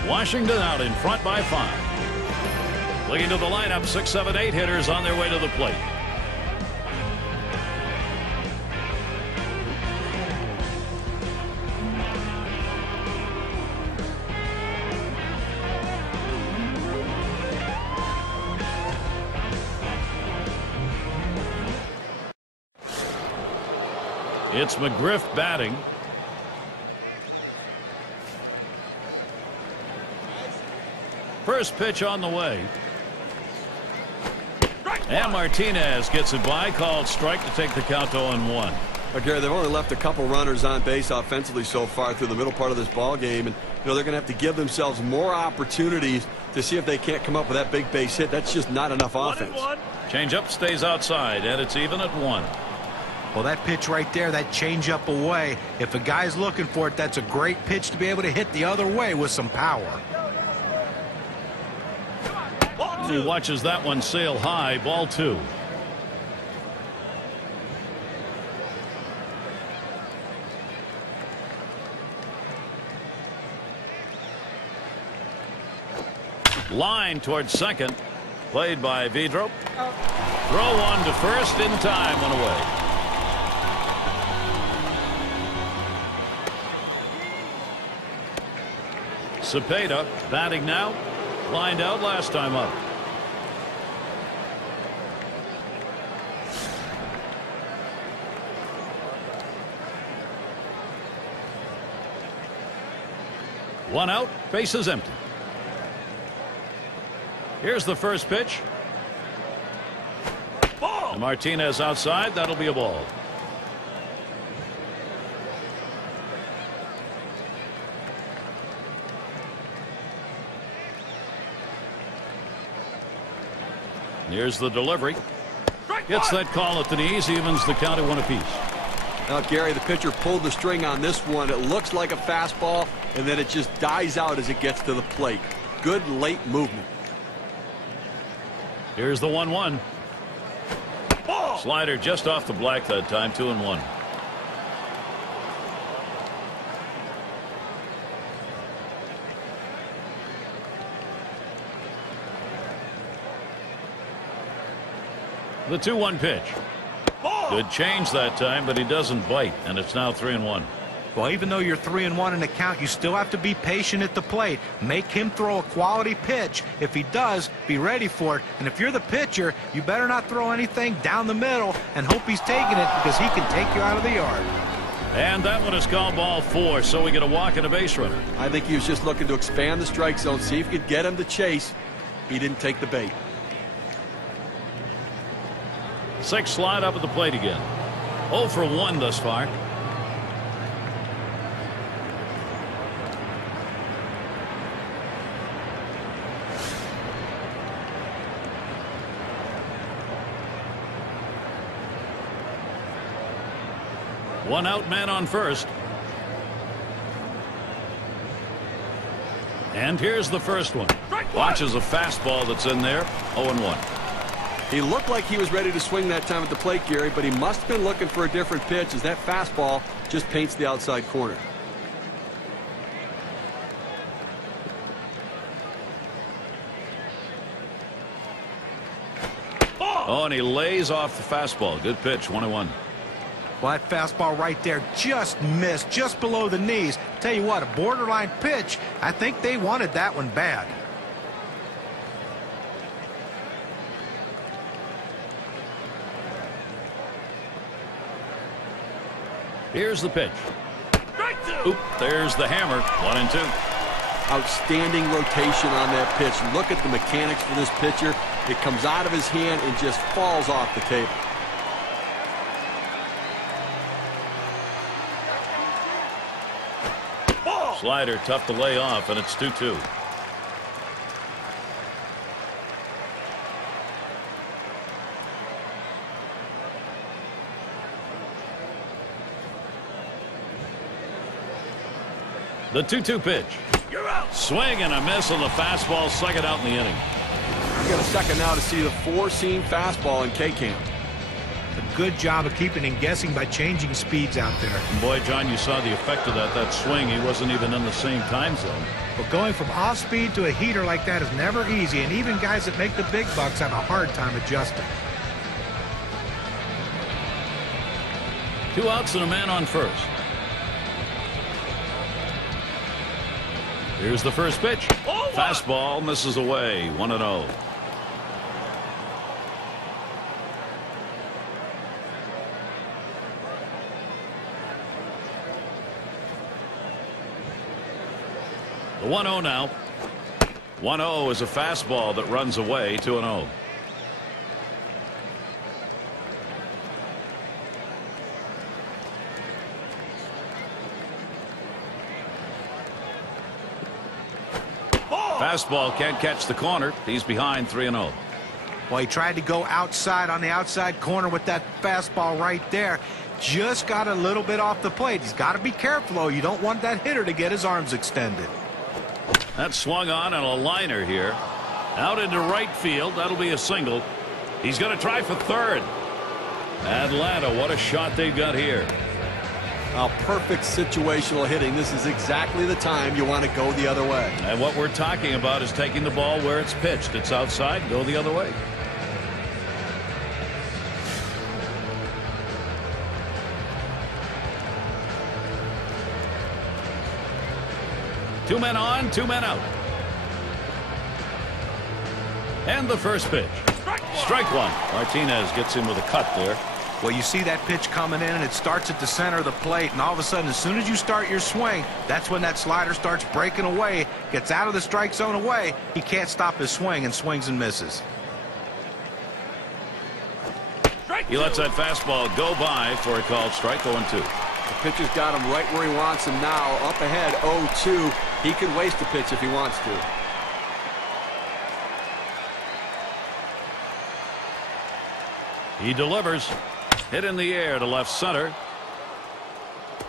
Washington out in front by 5. Looking to the lineup, 6, 7, 8 hitters on their way to the plate. It's McGriff batting. First pitch on the way. And Martinez gets it by, called strike to take the count to 0-1. Gary, they've only left a couple runners on base offensively so far through the middle part of this ball game, and they're going to have to give themselves more opportunities to see if they can't come up with that big base hit. That's just not enough offense. Change up stays outside, and it's even at 1. Well, that pitch right there, that change up away, if a guy's looking for it, that's a great pitch to be able to hit the other way with some power. He watches that one sail high. Ball 2. Line towards second. Played by Vidro. Throw one to first in time. One away. Cepeda batting now. Lined out last time up. One out, bases empty. Here's the first pitch. Ball. Martinez outside. That'll be a ball. Here's the delivery. Gets that call at the knees. Evens the count at 1 apiece. Now, Gary, the pitcher pulled the string on this one. It looks like a fastball, and then it just dies out as it gets to the plate. Good late movement. Here's the 1-1. Slider just off the black that time. 2-1. The 2-1 pitch. Good change that time, but he doesn't bite, and it's now 3-1. Well, even though you're 3-1 in the count, you still have to be patient at the plate. Make him throw a quality pitch. If he does, be ready for it. And if you're the pitcher, you better not throw anything down the middle and hope he's taking it, because he can take you out of the yard. And that one is called ball 4, so we get a walk and a base runner. I think he was just looking to expand the strike zone, see if he could get him to chase. He didn't take the bait. 6 slide up at the plate again. 0 for 1 thus far. One out, man on first. And here's the first one. Watches a fastball that's in there. 0-1. He looked like he was ready to swing that time at the plate, Gary, but he must have been looking for a different pitch, as that fastball just paints the outside corner. Oh, and he lays off the fastball. Good pitch. 1-1. Well, that fastball right there just missed, just below the knees. Tell you what, a borderline pitch. I think they wanted that one bad. Here's the pitch. Oop, there's the hammer. 1-2. Outstanding rotation on that pitch. Look at the mechanics for this pitcher. It comes out of his hand and just falls off the table. Slider tough to lay off, and it's 2-2. The 2-2 pitch. Swing and a miss on the fastball. Second out in the inning. We got a second now to see the 4-seam fastball in K-Camp. A good job of keeping him guessing by changing speeds out there. And boy, John, you saw the effect of that swing. He wasn't even in the same time zone. But going from off speed to a heater like that is never easy, and even guys that make the big bucks have a hard time adjusting. 2 outs and a man on first. Here's the first pitch. Fastball misses away. 1-0. The 1-0 now. 1-0 is a fastball that runs away. 2-0. Fastball can't catch the corner. He's behind. 3-0. Well, he tried to go outside on the outside corner with that fastball right there. Just got a little bit off the plate. He's got to be careful, though. You don't want that hitter to get his arms extended. That swung on and a liner here. Out into right field. That'll be a single. He's going to try for third. Atlanta, what a shot they've got here. Perfect situational hitting. This is exactly the time you want to go the other way. And what we're talking about is taking the ball where it's pitched. It's outside, go the other way. Two men on, two men out. And the first pitch. Strike one. Martinez gets in with a cut there. Well, you see that pitch coming in, and it starts at the center of the plate, and all of a sudden, as soon as you start your swing, that's when that slider starts breaking away, gets out of the strike zone away. He can't stop his swing and swings and misses. He lets that fastball go by for a called strike. 0-2. The pitcher's got him right where he wants him now. Up ahead, 0-2. He can waste a pitch if he wants to. He delivers. Hit in the air to left center.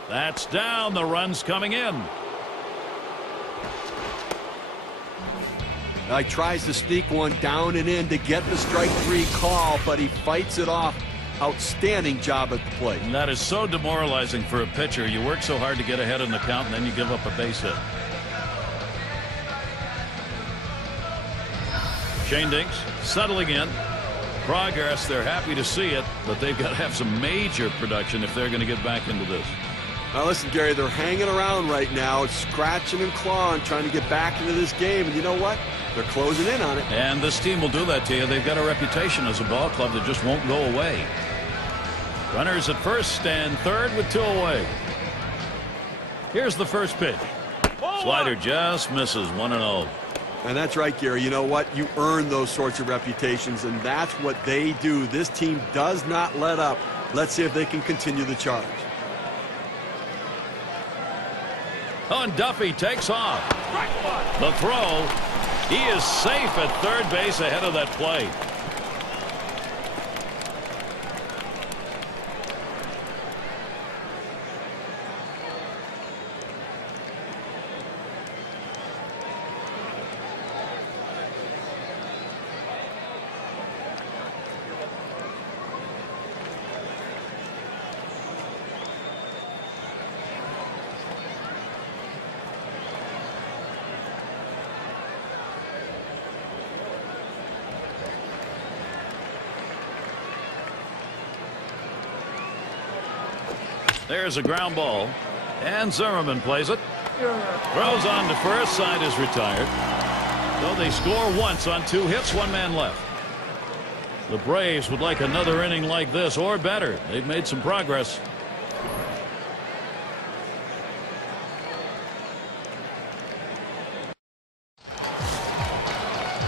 That's down. The run's coming in. He tries to sneak one down and in to get the strike three call, but he fights it off. Outstanding job at the plate. And that is so demoralizing for a pitcher. You work so hard to get ahead in the count, and then you give up a base hit. Shane Dinks settling in. Progress, they're happy to see it, but they've got to have some major production if they're going to get back into this. Now listen, Gary, they're hanging around right now, scratching and clawing, trying to get back into this game, and you know what? They're closing in on it. And this team will do that to you. They've got a reputation as a ball club that just won't go away. Runners at first and third with two away. Here's the first pitch. Slider just misses. 1-0. And that's right, Gary. You know what? You earn those sorts of reputations, and that's what they do. This team does not let up. Let's see if they can continue the charge. Oh, and Duffy takes off. The throw. He is safe at third base ahead of that play. There's a ground ball, and Zimmerman plays it. Throws on to first. Side is retired. So they score once on 2 hits, 1 man left. The Braves would like another inning like this or better. They've made some progress.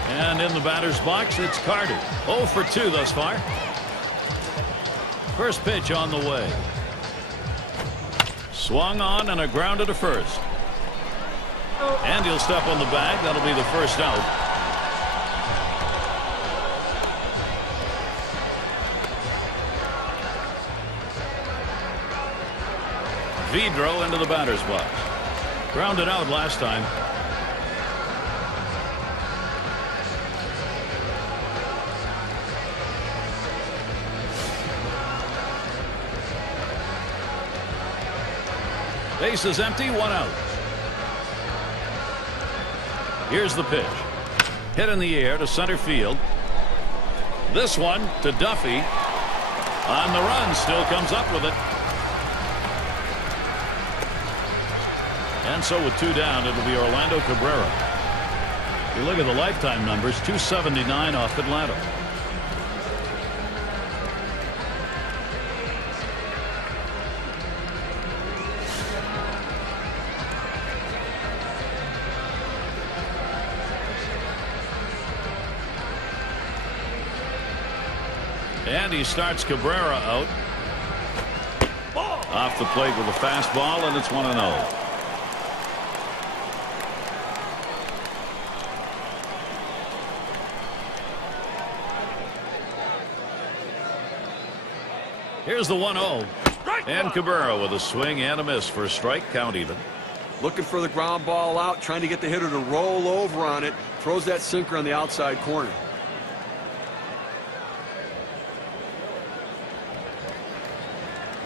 And in the batter's box, it's Carter. 0 for 2 thus far. First pitch on the way. Swung on and a grounder to first. And he'll step on the bag. That'll be the first out. Vidro into the batter's box. Grounded out last time. Base is empty, 1 out. Here's the pitch. Hit in the air to center field. This one to Duffy. On the run, still comes up with it. And so with 2 down, it'll be Orlando Cabrera. You look at the lifetime numbers, 279 off Atlanta. And he starts Cabrera out. Off the plate with a fastball, and it's 1-0. Here's the 1-0. And Cabrera with a swing and a miss for a strike, count even. Looking for the ground ball out, trying to get the hitter to roll over on it. Throws that sinker on the outside corner.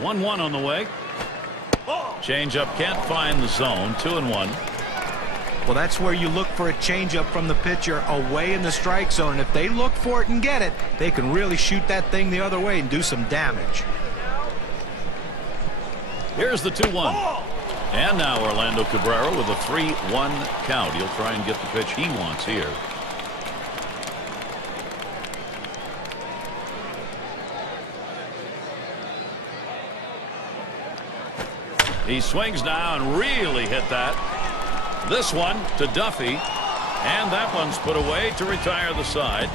1-1 on the way. Changeup can't find the zone. 2-1. Well, that's where you look for a changeup from the pitcher away in the strike zone. And if they look for it and get it, they can really shoot that thing the other way and do some damage. Here's the 2-1. And now Orlando Cabrera with a 3-1 count. He'll try and get the pitch he wants here. He swings now and really hit that. This one to Duffy. And that one's put away to retire the side.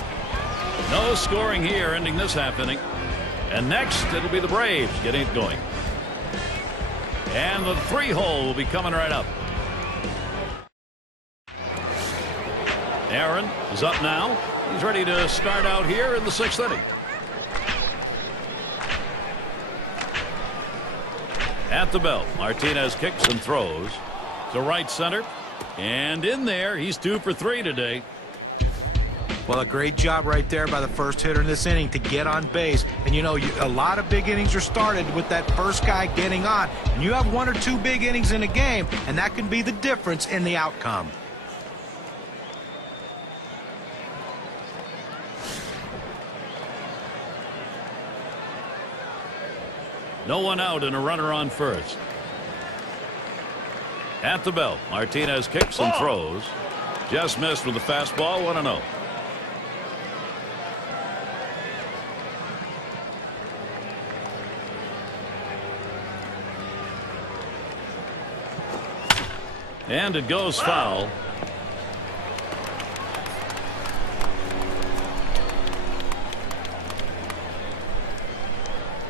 No scoring here, ending this half inning. And next, it'll be the Braves getting it going. And the 3-hole will be coming right up. Aaron is up now. He's ready to start out here in the 6th inning. At the belt, Martinez kicks and throws to right center. And in there, he's 2 for 3 today. Well, a great job right there by the first hitter in this inning to get on base. And, you know, a lot of big innings are started with that first guy getting on. And you have 1 or 2 big innings in a game, and that can be the difference in the outcome. No one out and a runner on first. At the belt, Martinez kicks and throws. Just missed with the fastball. 1-0. And it goes foul.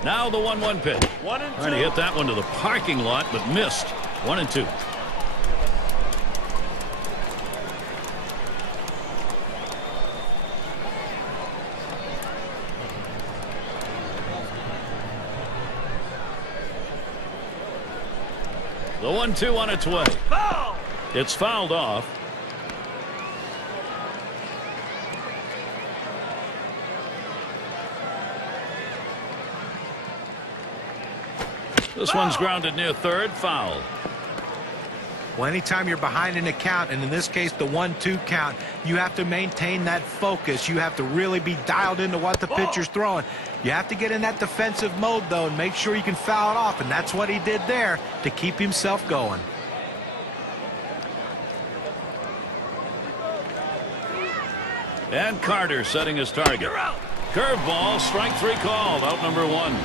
Now the 1-1 pitch. 1-2. Trying to hit that one to the parking lot, but missed. 1-2. The 1-2 on its way. Foul. It's fouled off. This one's grounded near third. Foul. Well, anytime you're behind in a count, and in this case the 1-2 count, you have to maintain that focus. You have to really be dialed into what the pitcher's throwing. You have to get in that defensive mode, though, and make sure you can foul it off, and that's what he did there to keep himself going. And Carter setting his target. Curveball, strike 3 called, out number 1.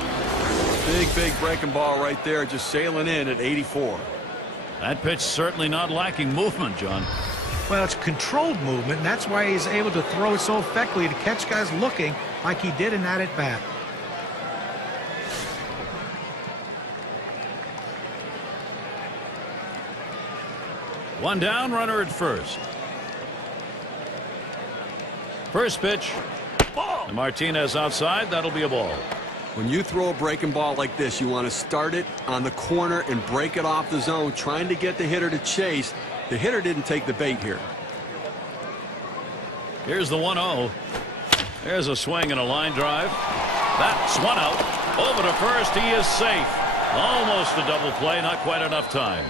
Big breaking ball right there, just sailing in at 84. That pitch certainly not lacking movement, John. Well, it's controlled movement, and that's why he's able to throw it so effectively to catch guys looking like he did in that at-bat. One down, runner at first. First pitch. And Martinez outside. That'll be a ball. When you throw a breaking ball like this, you want to start it on the corner and break it off the zone, trying to get the hitter to chase. The hitter didn't take the bait here. Here's the 1-0. There's a swing and a line drive. That's one out. Over to first. He is safe. Almost a double play. Not quite enough time.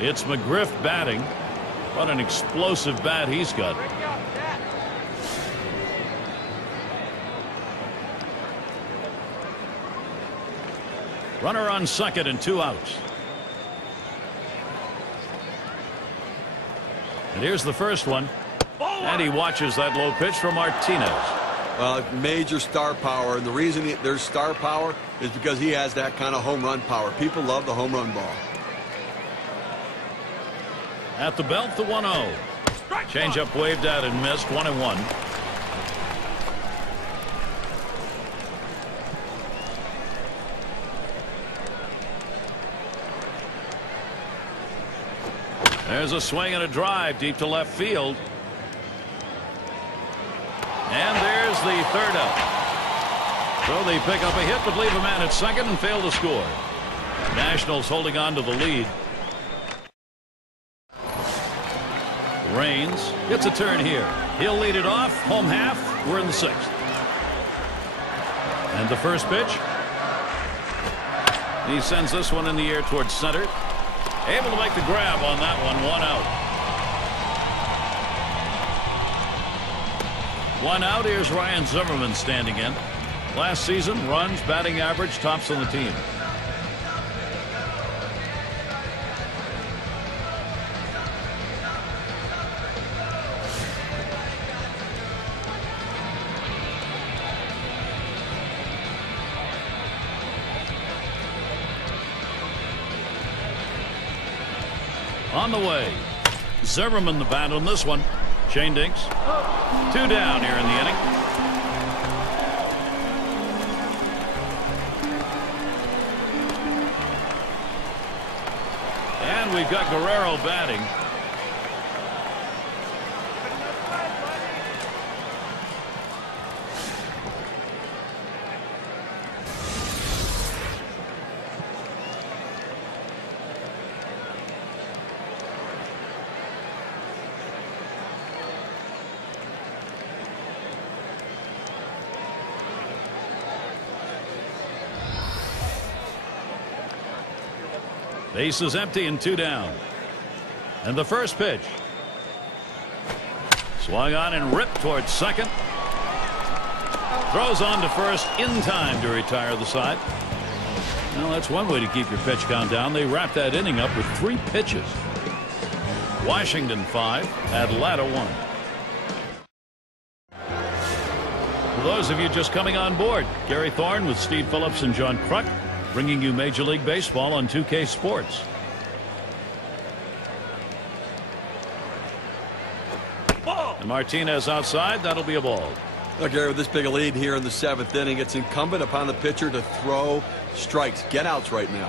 It's McGriff batting. What an explosive bat he's got. Runner on second and 2 outs. And here's the first one. And he watches that low pitch from Martinez. Well, major star power, and the reason there's star power is because he has that kind of home run power. People love the home run ball. At the belt, the 1-0. Changeup waved at and missed. 1-1. There's a swing and a drive deep to left field. And there's the third out. So they pick up a hit but leave a man at second and fail to score. Nationals holding on to the lead. Raines gets a turn here. He'll lead it off. Home half. We're in the sixth. And the first pitch. He sends this one in the air towards center. Able to make the grab on that one. 1 out. 1 out. Here's Ryan Zimmerman standing in. Last season, runs, batting average, tops on the team. On the way. Zimmerman the bat on this one. Shane Dinks. 2 down here in the inning. And we've got Guerrero batting. Base is empty and 2 down. And the first pitch. Swung on and ripped towards second. Throws on to first in time to retire the side. Well, that's one way to keep your pitch count down. They wrapped that inning up with 3 pitches. Washington 5, Atlanta 1. For those of you just coming on board, Gary Thorne with Steve Phillips and John Kruk, bringing you Major League Baseball on 2K Sports. And Martinez outside. That'll be a ball. Look, Gary, with this big a lead here in the 7th inning, it's incumbent upon the pitcher to throw strikes. Get outs right now.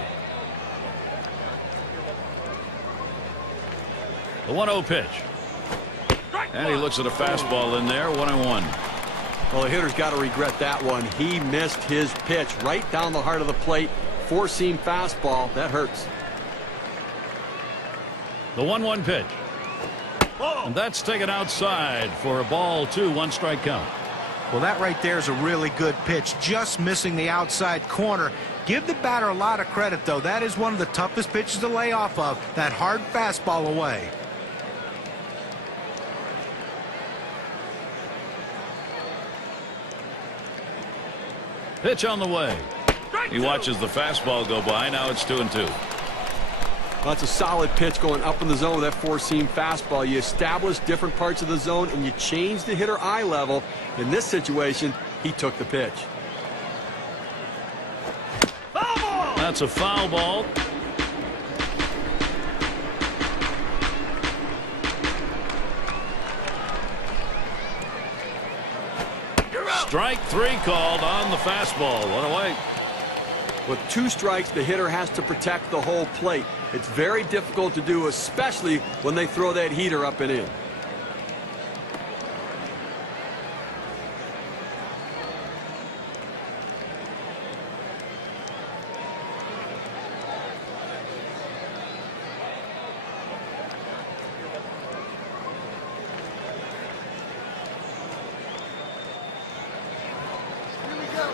The 1-0 pitch. And he looks at a fastball in there. 1-1. Well, the hitter's got to regret that one. He missed his pitch right down the heart of the plate. 4-seam fastball. That hurts. The 1-1 pitch. And that's taken outside for a ball 2, 1 strike count. Well, that right there is a really good pitch. Just missing the outside corner. Give the batter a lot of credit, though. That is one of the toughest pitches to lay off of. That hard fastball away. Pitch on the way. He watches the fastball go by. Now it's 2-2. That's a solid pitch going up in the zone with that 4-seam fastball. You establish different parts of the zone and you change the hitter eye level. In this situation, he took the pitch. That's a foul ball. Strike 3 called on the fastball. 1 away. With 2 strikes, the hitter has to protect the whole plate. It's very difficult to do, especially when they throw that heater up and in.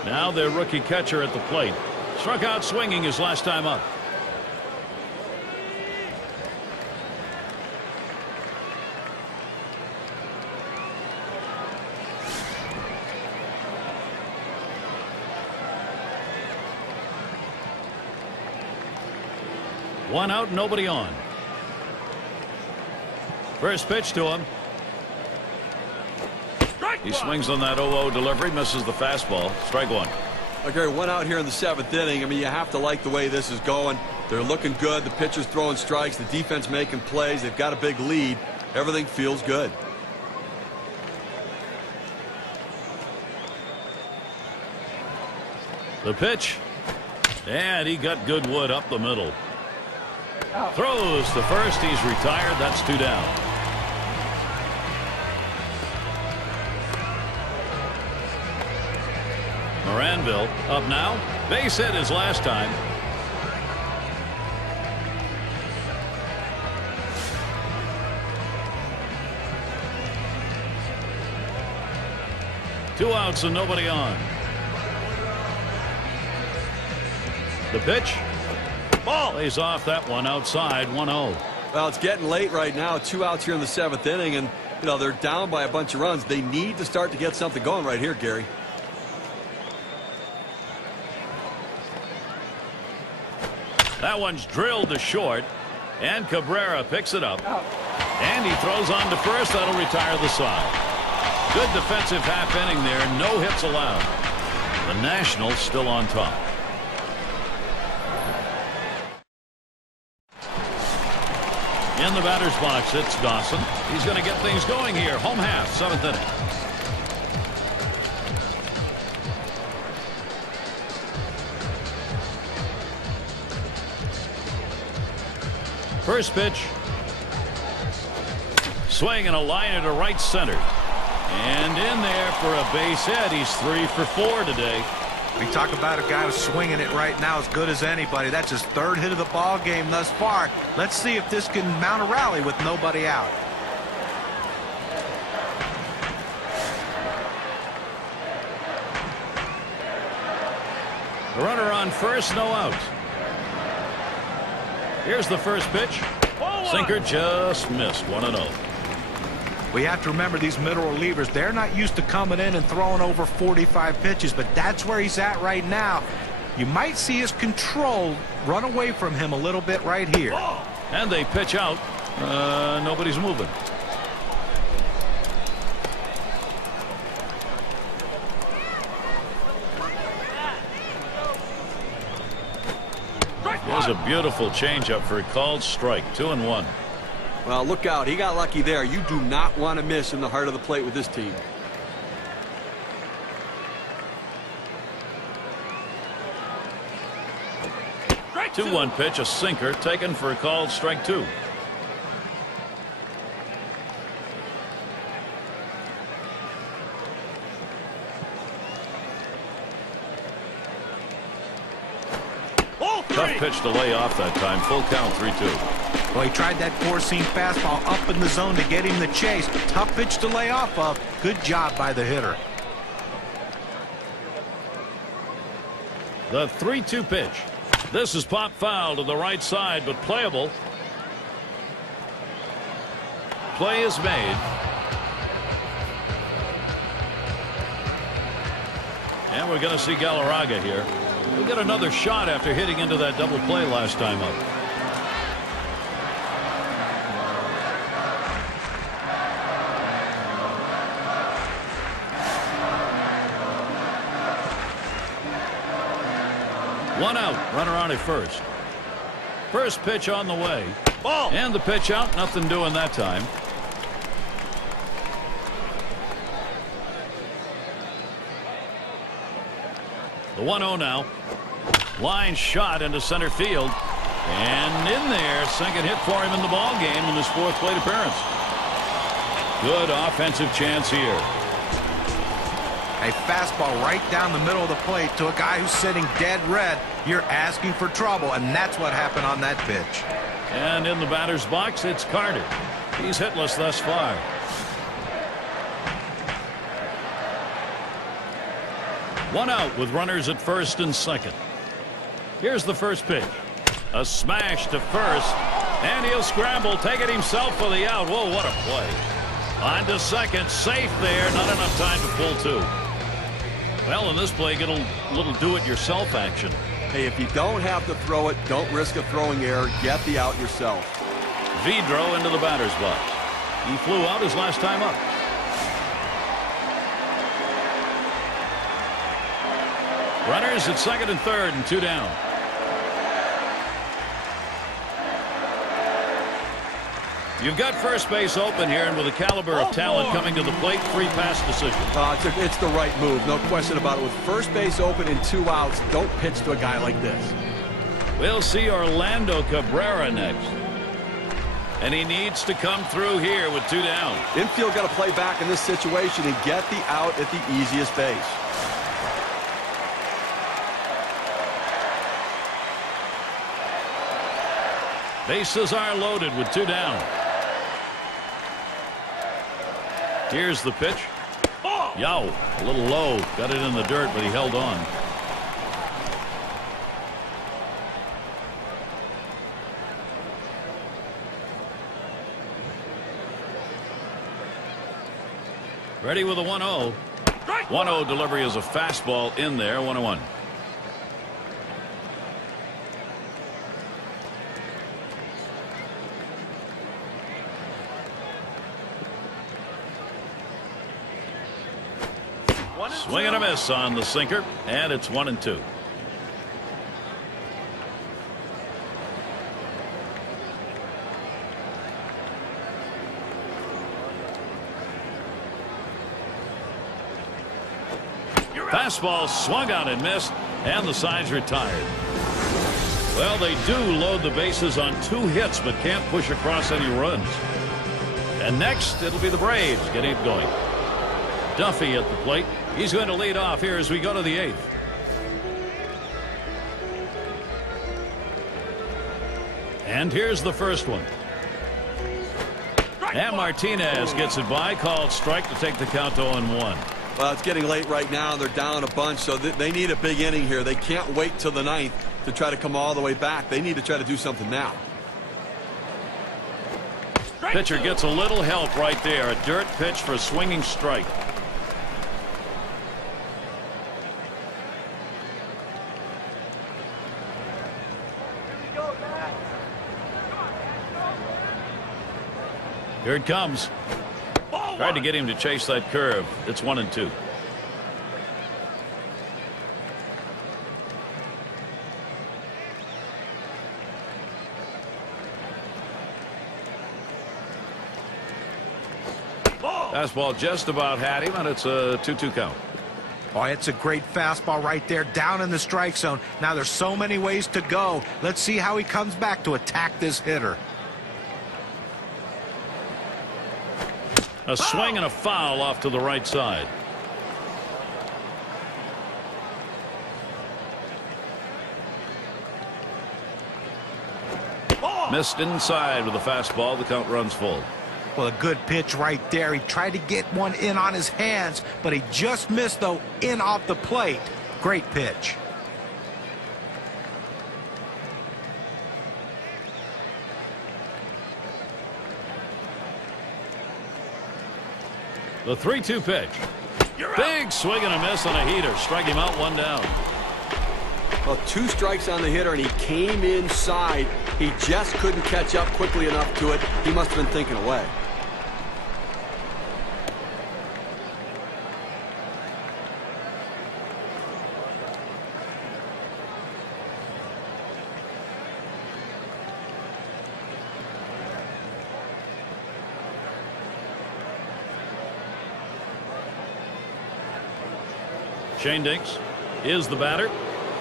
Now their rookie catcher at the plate. Struck out swinging his last time up. One out, nobody on. First pitch to him. He swings on that 0-0 delivery, misses the fastball. Strike 1. Okay, 1 out here in the 7th inning. I mean, you have to like the way this is going. They're looking good. The pitcher's throwing strikes. The defense making plays. They've got a big lead. Everything feels good. The pitch. And he got good wood up the middle. Throws to first. He's retired. That's 2 down. Moranville up now. Base hit his last time. Two outs and nobody on. The pitch. Ball. Lays off that one outside. 1-0. Well, it's getting late right now. 2 outs here in the 7th inning, and they're down by a bunch of runs. They need to start to get something going right here, Gary. That one's drilled to short, and Cabrera picks it up, and he throws on to first. That'll retire the side. Good defensive half inning there. No hits allowed. The Nationals still on top. In the batter's box, it's Dawson. He's going to get things going here. Home half, 7th inning. First pitch. Swing and a liner to right center. And in there for a base hit. He's 3 for 4 today. We talk about a guy who's swinging it right now as good as anybody. That's his 3rd hit of the ball game thus far. Let's see if this can mount a rally with nobody out. The runner on first, no out. Here's the first pitch. Sinker just missed. 1-0. We have to remember these middle relievers, they're not used to coming in and throwing over 45 pitches, but that's where he's at right now. You might see his control run away from him a little bit right here. And they pitch out. Nobody's moving. There's a beautiful changeup for a called strike. 2-1. Well, look out. He got lucky there. You do not want to miss in the heart of the plate with this team. Strike 2-1 pitch, a sinker taken for a called strike 2. Tough pitch to lay off that time. Full count, 3-2. Well, he tried that four-seam fastball up in the zone to get him the chase. Tough pitch to lay off of. Good job by the hitter. The 3-2 pitch. This is pop foul to the right side, but playable. Play is made. And we're going to see Galarraga here. We'll get another shot after hitting into that double play last time up. One out, runner on at first. First pitch on the way. Ball. And the pitch out, nothing doing that time. The 1-0 now. Line shot into center field. And in there, second hit for him in the ball game in his 4th plate appearance. Good offensive chance here. A fastball right down the middle of the plate to a guy who's sitting dead red. You're asking for trouble, and that's what happened on that pitch. And in the batter's box, it's Carter. He's hitless thus far. One out with runners at first and second. Here's the first pitch. A smash to first. And he'll scramble, take it himself for the out. Whoa, what a play. On to second, safe there. Not enough time to pull 2. Well, in this play, get a little do-it-yourself action. Hey, if you don't have to throw it, don't risk a throwing error. Get the out yourself. Vidro into the batter's box. He flew out his last time up. Runners at second and third and 2 down. You've got first base open here, and with the caliber of talent coming to the plate, 3 pass decision. It's the right move, no question about it. With first base open and 2 outs, don't pitch to a guy like this. We'll see Orlando Cabrera next. And he needs to come through here with 2 down. Infield got to play back in this situation and get the out at the easiest base. Bases are loaded with 2 down. Here's the pitch. Yow, a little low. Got it in the dirt, but he held on. Ready with a 1-0. 1-0 delivery is a fastball in there. 1-1. Swing and a miss on the sinker, and it's 1-2. Fastball swung on and missed, and the side's retired. Well, they do load the bases on 2 hits, but can't push across any runs. And next, it'll be the Braves getting it going. Duffy at the plate. He's going to lead off here as we go to the 8th. And here's the first one. And Martinez gets it by, called strike to take the count to 0-1. Well, it's getting late right now. They're down a bunch, so they need a big inning here. They can't wait till the 9th to try to come all the way back. They need to try to do something now. Pitcher gets a little help right there. A dirt pitch for a swinging strike. Here it comes. Tried to get him to chase that curve. It's 1-2. Fastball just about had him, and it's a 2-2 count. Oh, it's a great fastball right there, down in the strike zone. Now there's so many ways to go. Let's see how he comes back to attack this hitter. A swing and a foul off to the right side. Missed inside with a fastball. The count runs full. Well, a good pitch right there. He tried to get one in on his hands, but he just missed, though, in off the plate. Great pitch. The 3-2 pitch. Big swing and a miss on a heater. Strike him out, 1 down. Well, 2 strikes on the hitter, and he came inside. He just couldn't catch up quickly enough to it. He must have been thinking away. Shane Dinks is the batter,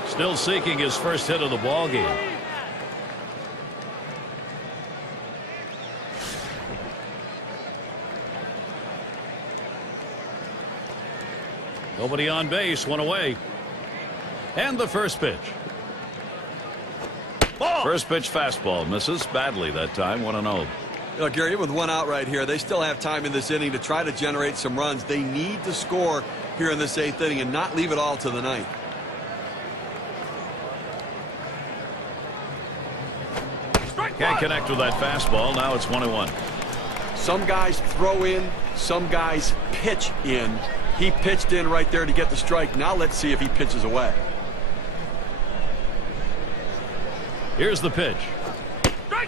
still seeking his first hit of the ball game. Nobody on base, 1 away. And the first pitch. First pitch fastball misses badly that time. 1-0. You know, Gary, with 1 out right here, they still have time in this inning to try to generate some runs. They need to score here in this 8th inning and not leave it all to the 9th. Can't connect with that fastball. Now it's 1-1. Some guys throw in, some guys pitch in. He pitched in right there to get the strike. Now let's see if he pitches away. Here's the pitch.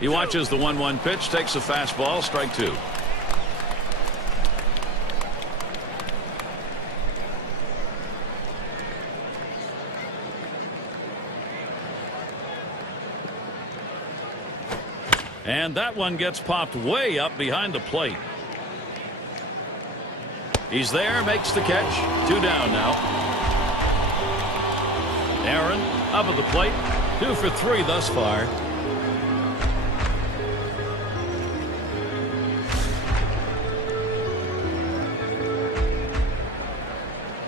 He watches the 1-1 pitch, takes a fastball, strike 2. And that one gets popped way up behind the plate. He's there, makes the catch. 2 down now. Aaron up at the plate. 2 for 3 thus far.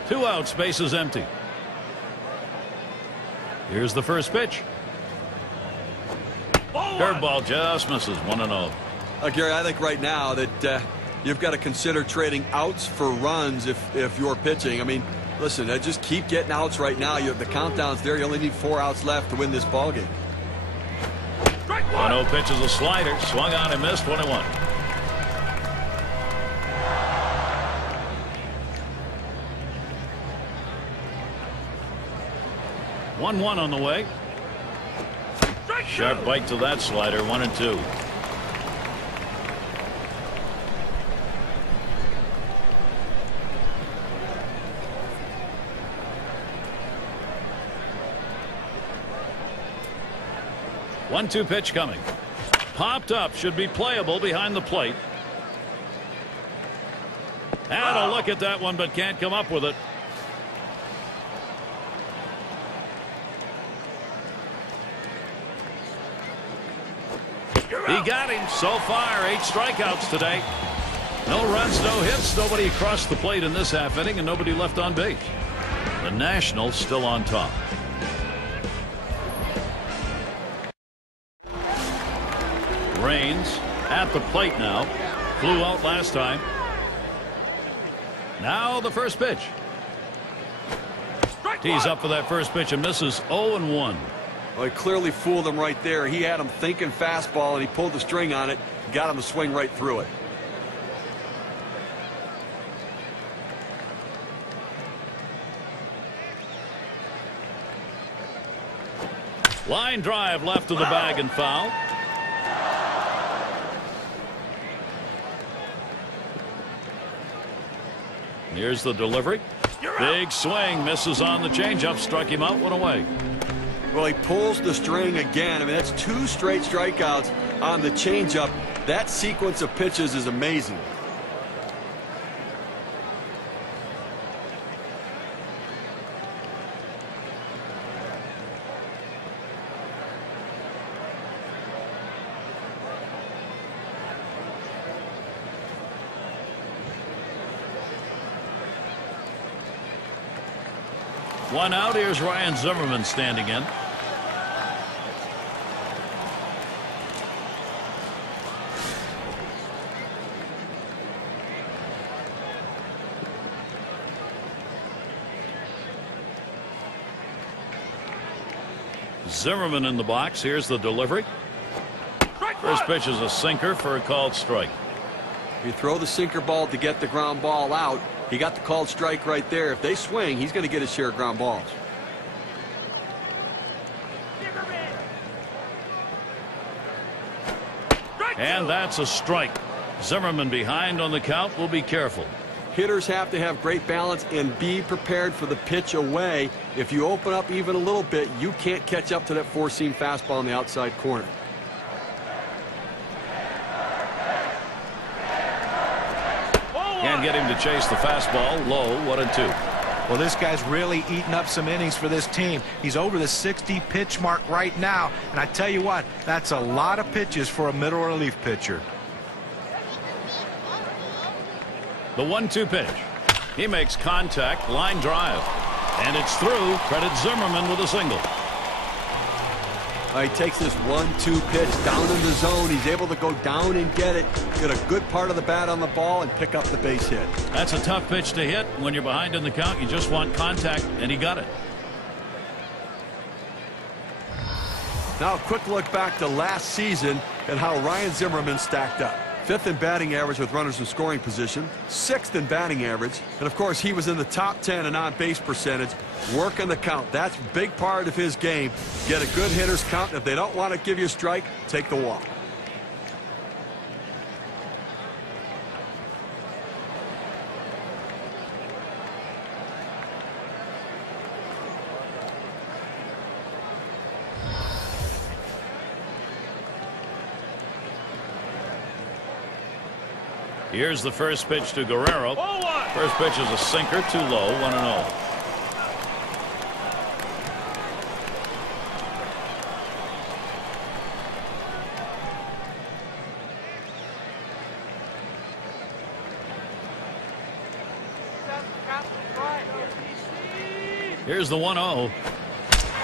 Two outs, bases empty. Here's the first pitch. Curveball just misses. 1-0. Gary, I think right now that you've got to consider trading outs for runs if you're pitching. I mean, listen, just keep getting outs right now. The countdown's there. You only need 4 outs left to win this ball game. 1-0 pitch is a slider. Swung on and missed. 1-1. One on the way. Sharp bite to that slider. 1-2. One-two pitch coming. Popped up. Should be playable behind the plate. Had a look at that one, but can't come up with it. He got him. So far, 8 strikeouts today. No runs, no hits. Nobody crossed the plate in this half inning, and nobody left on base. The Nationals still on top. Raines at the plate now. Flew out last time. Now the first pitch. Tees up for that first pitch and misses. 0-1. Well, he clearly fooled him right there. He had him thinking fastball, and he pulled the string on it, got him to swing right through it. Line drive left of the bag and foul. Here's the delivery. Big swing, misses on the changeup, struck him out, 1 away. Well, he pulls the string again. I mean, that's 2 straight strikeouts on the changeup. That sequence of pitches is amazing. One out. Here's Ryan Zimmerman standing in. Zimmerman in the box. Here's the delivery. First pitch is a sinker for a called strike. You throw the sinker ball to get the ground ball out. He got the called strike right there. If they swing, he's going to get his share of ground balls. And that's a strike. Zimmerman behind on the count. Will be careful. Hitters have to have great balance and be prepared for the pitch away. If you open up even a little bit, you can't catch up to that 4-seam fastball in the outside corner. Can't get him to chase the fastball. Low. 1-2. Well, this guy's really eating up some innings for this team. He's over the 60 pitch mark right now, and I tell you what, that's a lot of pitches for a middle relief pitcher. The 1-2 pitch. He makes contact. Line drive. And it's through. Credit Zimmerman with a single. He takes this 1-2 pitch down in the zone. He's able to go down and get it, get a good part of the bat on the ball, and pick up the base hit. That's a tough pitch to hit. When you're behind in the count, you just want contact, and he got it. Now a quick look back to last season and how Ryan Zimmerman stacked up. 5th in batting average with runners in scoring position, 6th in batting average, and of course he was in the top 10 in on-base percentage, working the count. That's a big part of his game. Get a good hitter's count, and if they don't want to give you a strike, take the walk. Here's the first pitch to Guerrero. First pitch is a sinker, too low, 1-0. Here's the 1-0.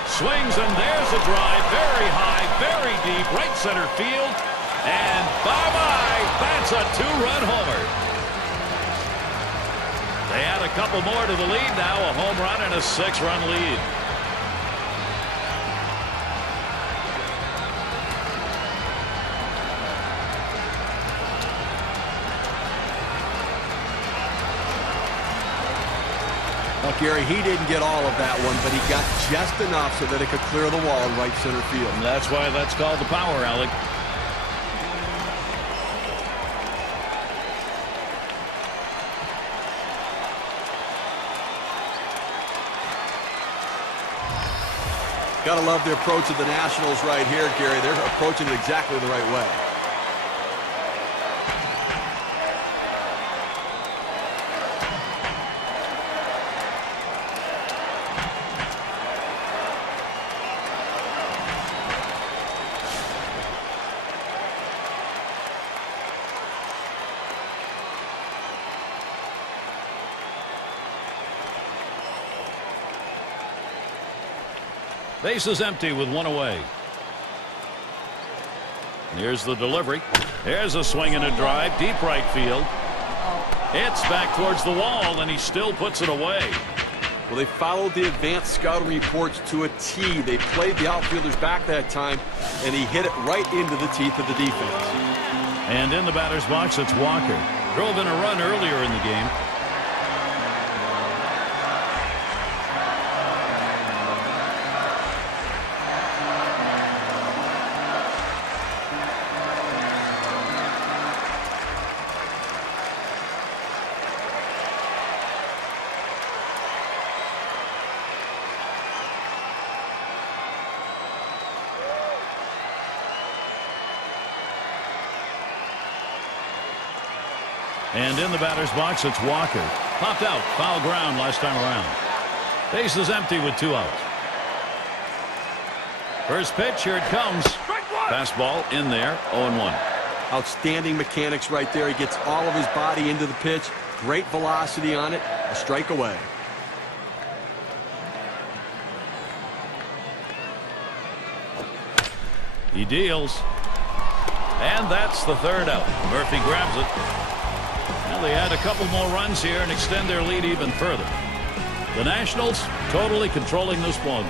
Swings, and there's a drive. Very high, very deep, right center field. And bye-bye. That's a 2-run homer. They add a couple more to the lead now. A home run and a 6-run lead. Well, Gary, he didn't get all of that one, but he got just enough so that it could clear the wall in right center field. And that's why that's called the power alley. Gotta love the approach of the Nationals right here, Gary. They're approaching it exactly the right way. Bases empty with one away. Here's the delivery. There's a swing and a drive. Deep right field. It's back towards the wall, and he still puts it away. Well, they followed the advanced scouting reports to a T. They played the outfielders back that time, and he hit it right into the teeth of the defense. And in the batter's box, it's Walker. Drove in a run earlier in the game. And in the batter's box, it's Walker. Popped out. Foul ground last time around. Bases empty with 2 outs. First pitch, here it comes. Fastball in there, 0-1. Outstanding mechanics right there. He gets all of his body into the pitch. Great velocity on it. A strike away. He deals. And that's the 3rd out. Murphy grabs it. Well, they add a couple more runs here and extend their lead even further. The Nationals totally controlling this ballgame.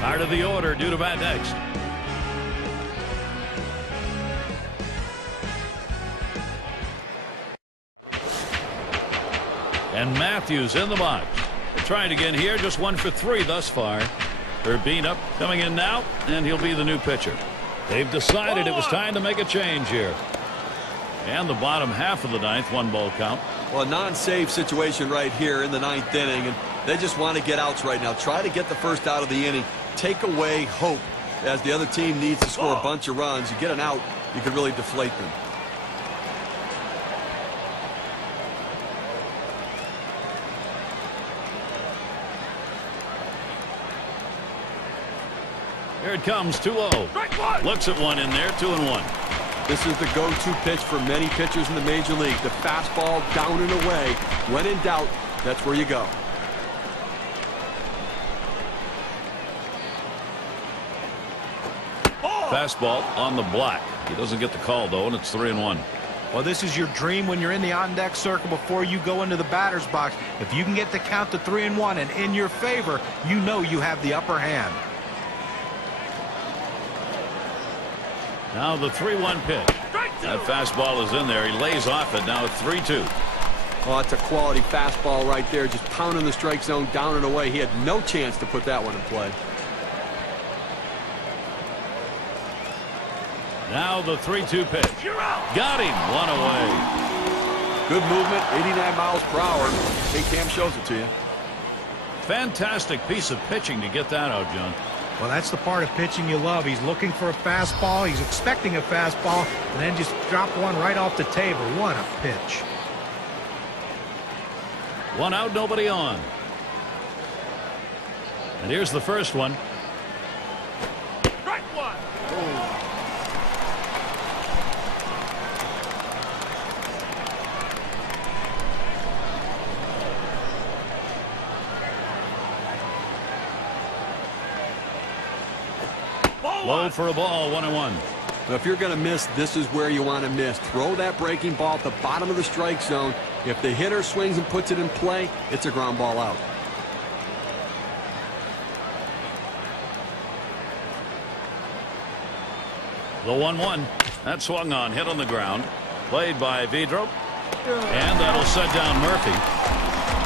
Part of the order due to bat next. And Matthews in the box. They're trying again here. Just 1 for 3 thus far. Urbina coming in now, and he'll be the new pitcher. They've decided it was time to make a change here. And the bottom half of the 9th, 1-ball count. Well, a non-save situation right here in the 9th inning, and they just want to get outs right now. Try to get the first out of the inning. Take away hope as the other team needs to score a bunch of runs. You get an out, you could really deflate them. Here it comes, 2-0. Looks at one in there, 2-1. This is the go-to pitch for many pitchers in the major league. The fastball down and away. When in doubt, that's where you go. Fastball on the block. He doesn't get the call, though, and it's 3-1. Well, this is your dream when you're in the on-deck circle before you go into the batter's box. If you can get the count to 3-1 and in your favor, you know you have the upper hand. Now the 3-1 pitch. That fastball is in there. He lays off it. Now it's 3-2. Oh, it's a quality fastball right there. Just pounding the strike zone down and away. He had no chance to put that one in play. Now the 3-2 pitch. Got him. 1 away. Good movement. 89 miles per hour. K-Cam shows it to you. Fantastic piece of pitching to get that out, John. Well, that's the part of pitching you love. He's looking for a fastball. He's expecting a fastball, and then just drop one right off the table. What a pitch. 1 out, nobody on. And here's the first one. Strike one. Low for a ball, 1-1. But if you're going to miss, this is where you want to miss. Throw that breaking ball at the bottom of the strike zone. If the hitter swings and puts it in play, it's a ground ball out. The 1-1. That swung on, hit on the ground. Played by Vidro. And that'll set down Murphy.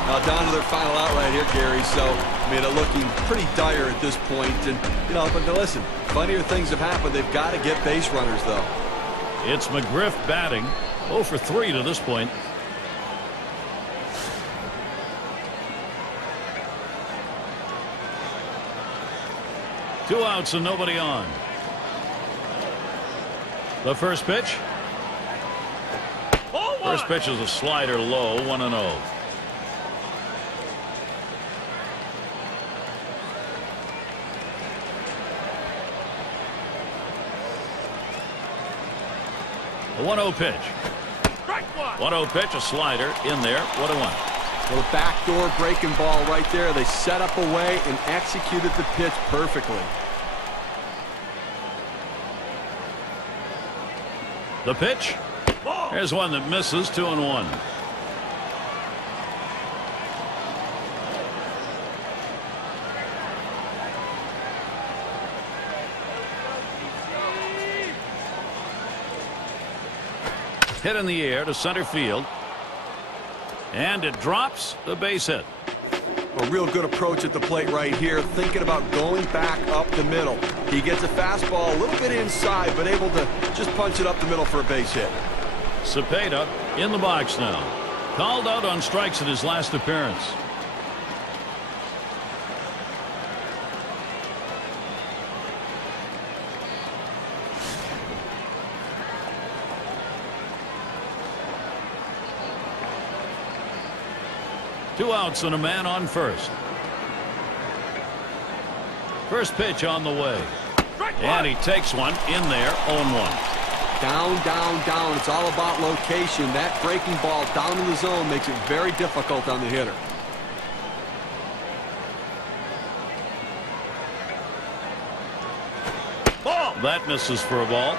Now down to their final out right here, Gary. So, I mean, they're looking pretty dire at this point. And, you know, but listen, funnier things have happened. They've got to get base runners, though. It's McGriff batting. 0 for 3 to this point. Two outs and nobody on. The first pitch. First pitch is a slider low, 1-0. The 1-0 pitch. 1-0 pitch, a slider in there, 1-1. Little backdoor breaking ball right there. They set up a way and executed the pitch perfectly. The pitch. Here's one that misses, 2-1. Hit in the air to center field. And it drops, the base hit. A real good approach at the plate right here, thinking about going back up the middle. He gets a fastball a little bit inside, but able to just punch it up the middle for a base hit. Cepeda in the box now. Called out on strikes in his last appearance. Two outs and a man on first. First pitch on the way. And he takes one in there, 0-1. Down, down, down. It's all about location. That breaking ball down in the zone makes it very difficult on the hitter. Ball. That misses for a ball.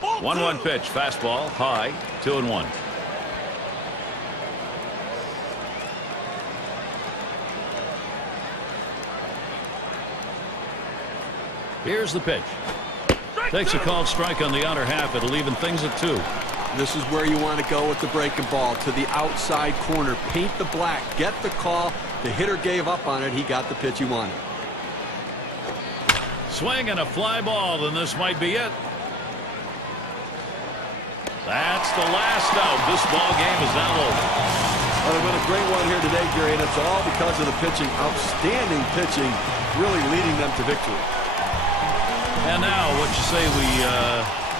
Ball. 1-1 pitch, fastball, high, 2-1. Here's the pitch. Takes a called strike on the outer half. It'll even things at 2. This is where you want to go with the breaking ball, to the outside corner. Paint the black. Get the call. The hitter gave up on it. He got the pitch he wanted. Swing and a fly ball, and this might be it. That's the last out. This ball game is now over. Well, they've been a great one here today, Gary, and it's all because of the pitching. Outstanding pitching, really leading them to victory. And now, what you say we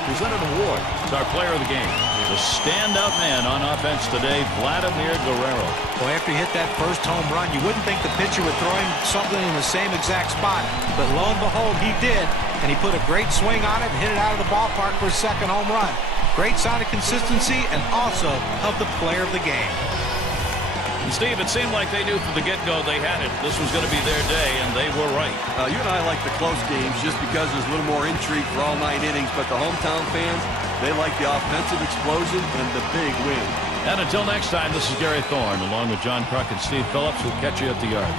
present an award to our player of the game. The standout man on offense today, Vladimir Guerrero. Well, after he hit that first home run, you wouldn't think the pitcher would throw him something in the same exact spot. But lo and behold, he did. And he put a great swing on it and hit it out of the ballpark for his second home run. Great sign of consistency and also of the player of the game. And Steve, it seemed like they knew from the get-go they had it. This was going to be their day, and they were right. You and I like the close games just because there's a little more intrigue for all 9 innings, but the hometown fans, they like the offensive explosion and the big win. And until next time, this is Gary Thorne, along with John Kruk and Steve Phillips. We'll catch you at the yard.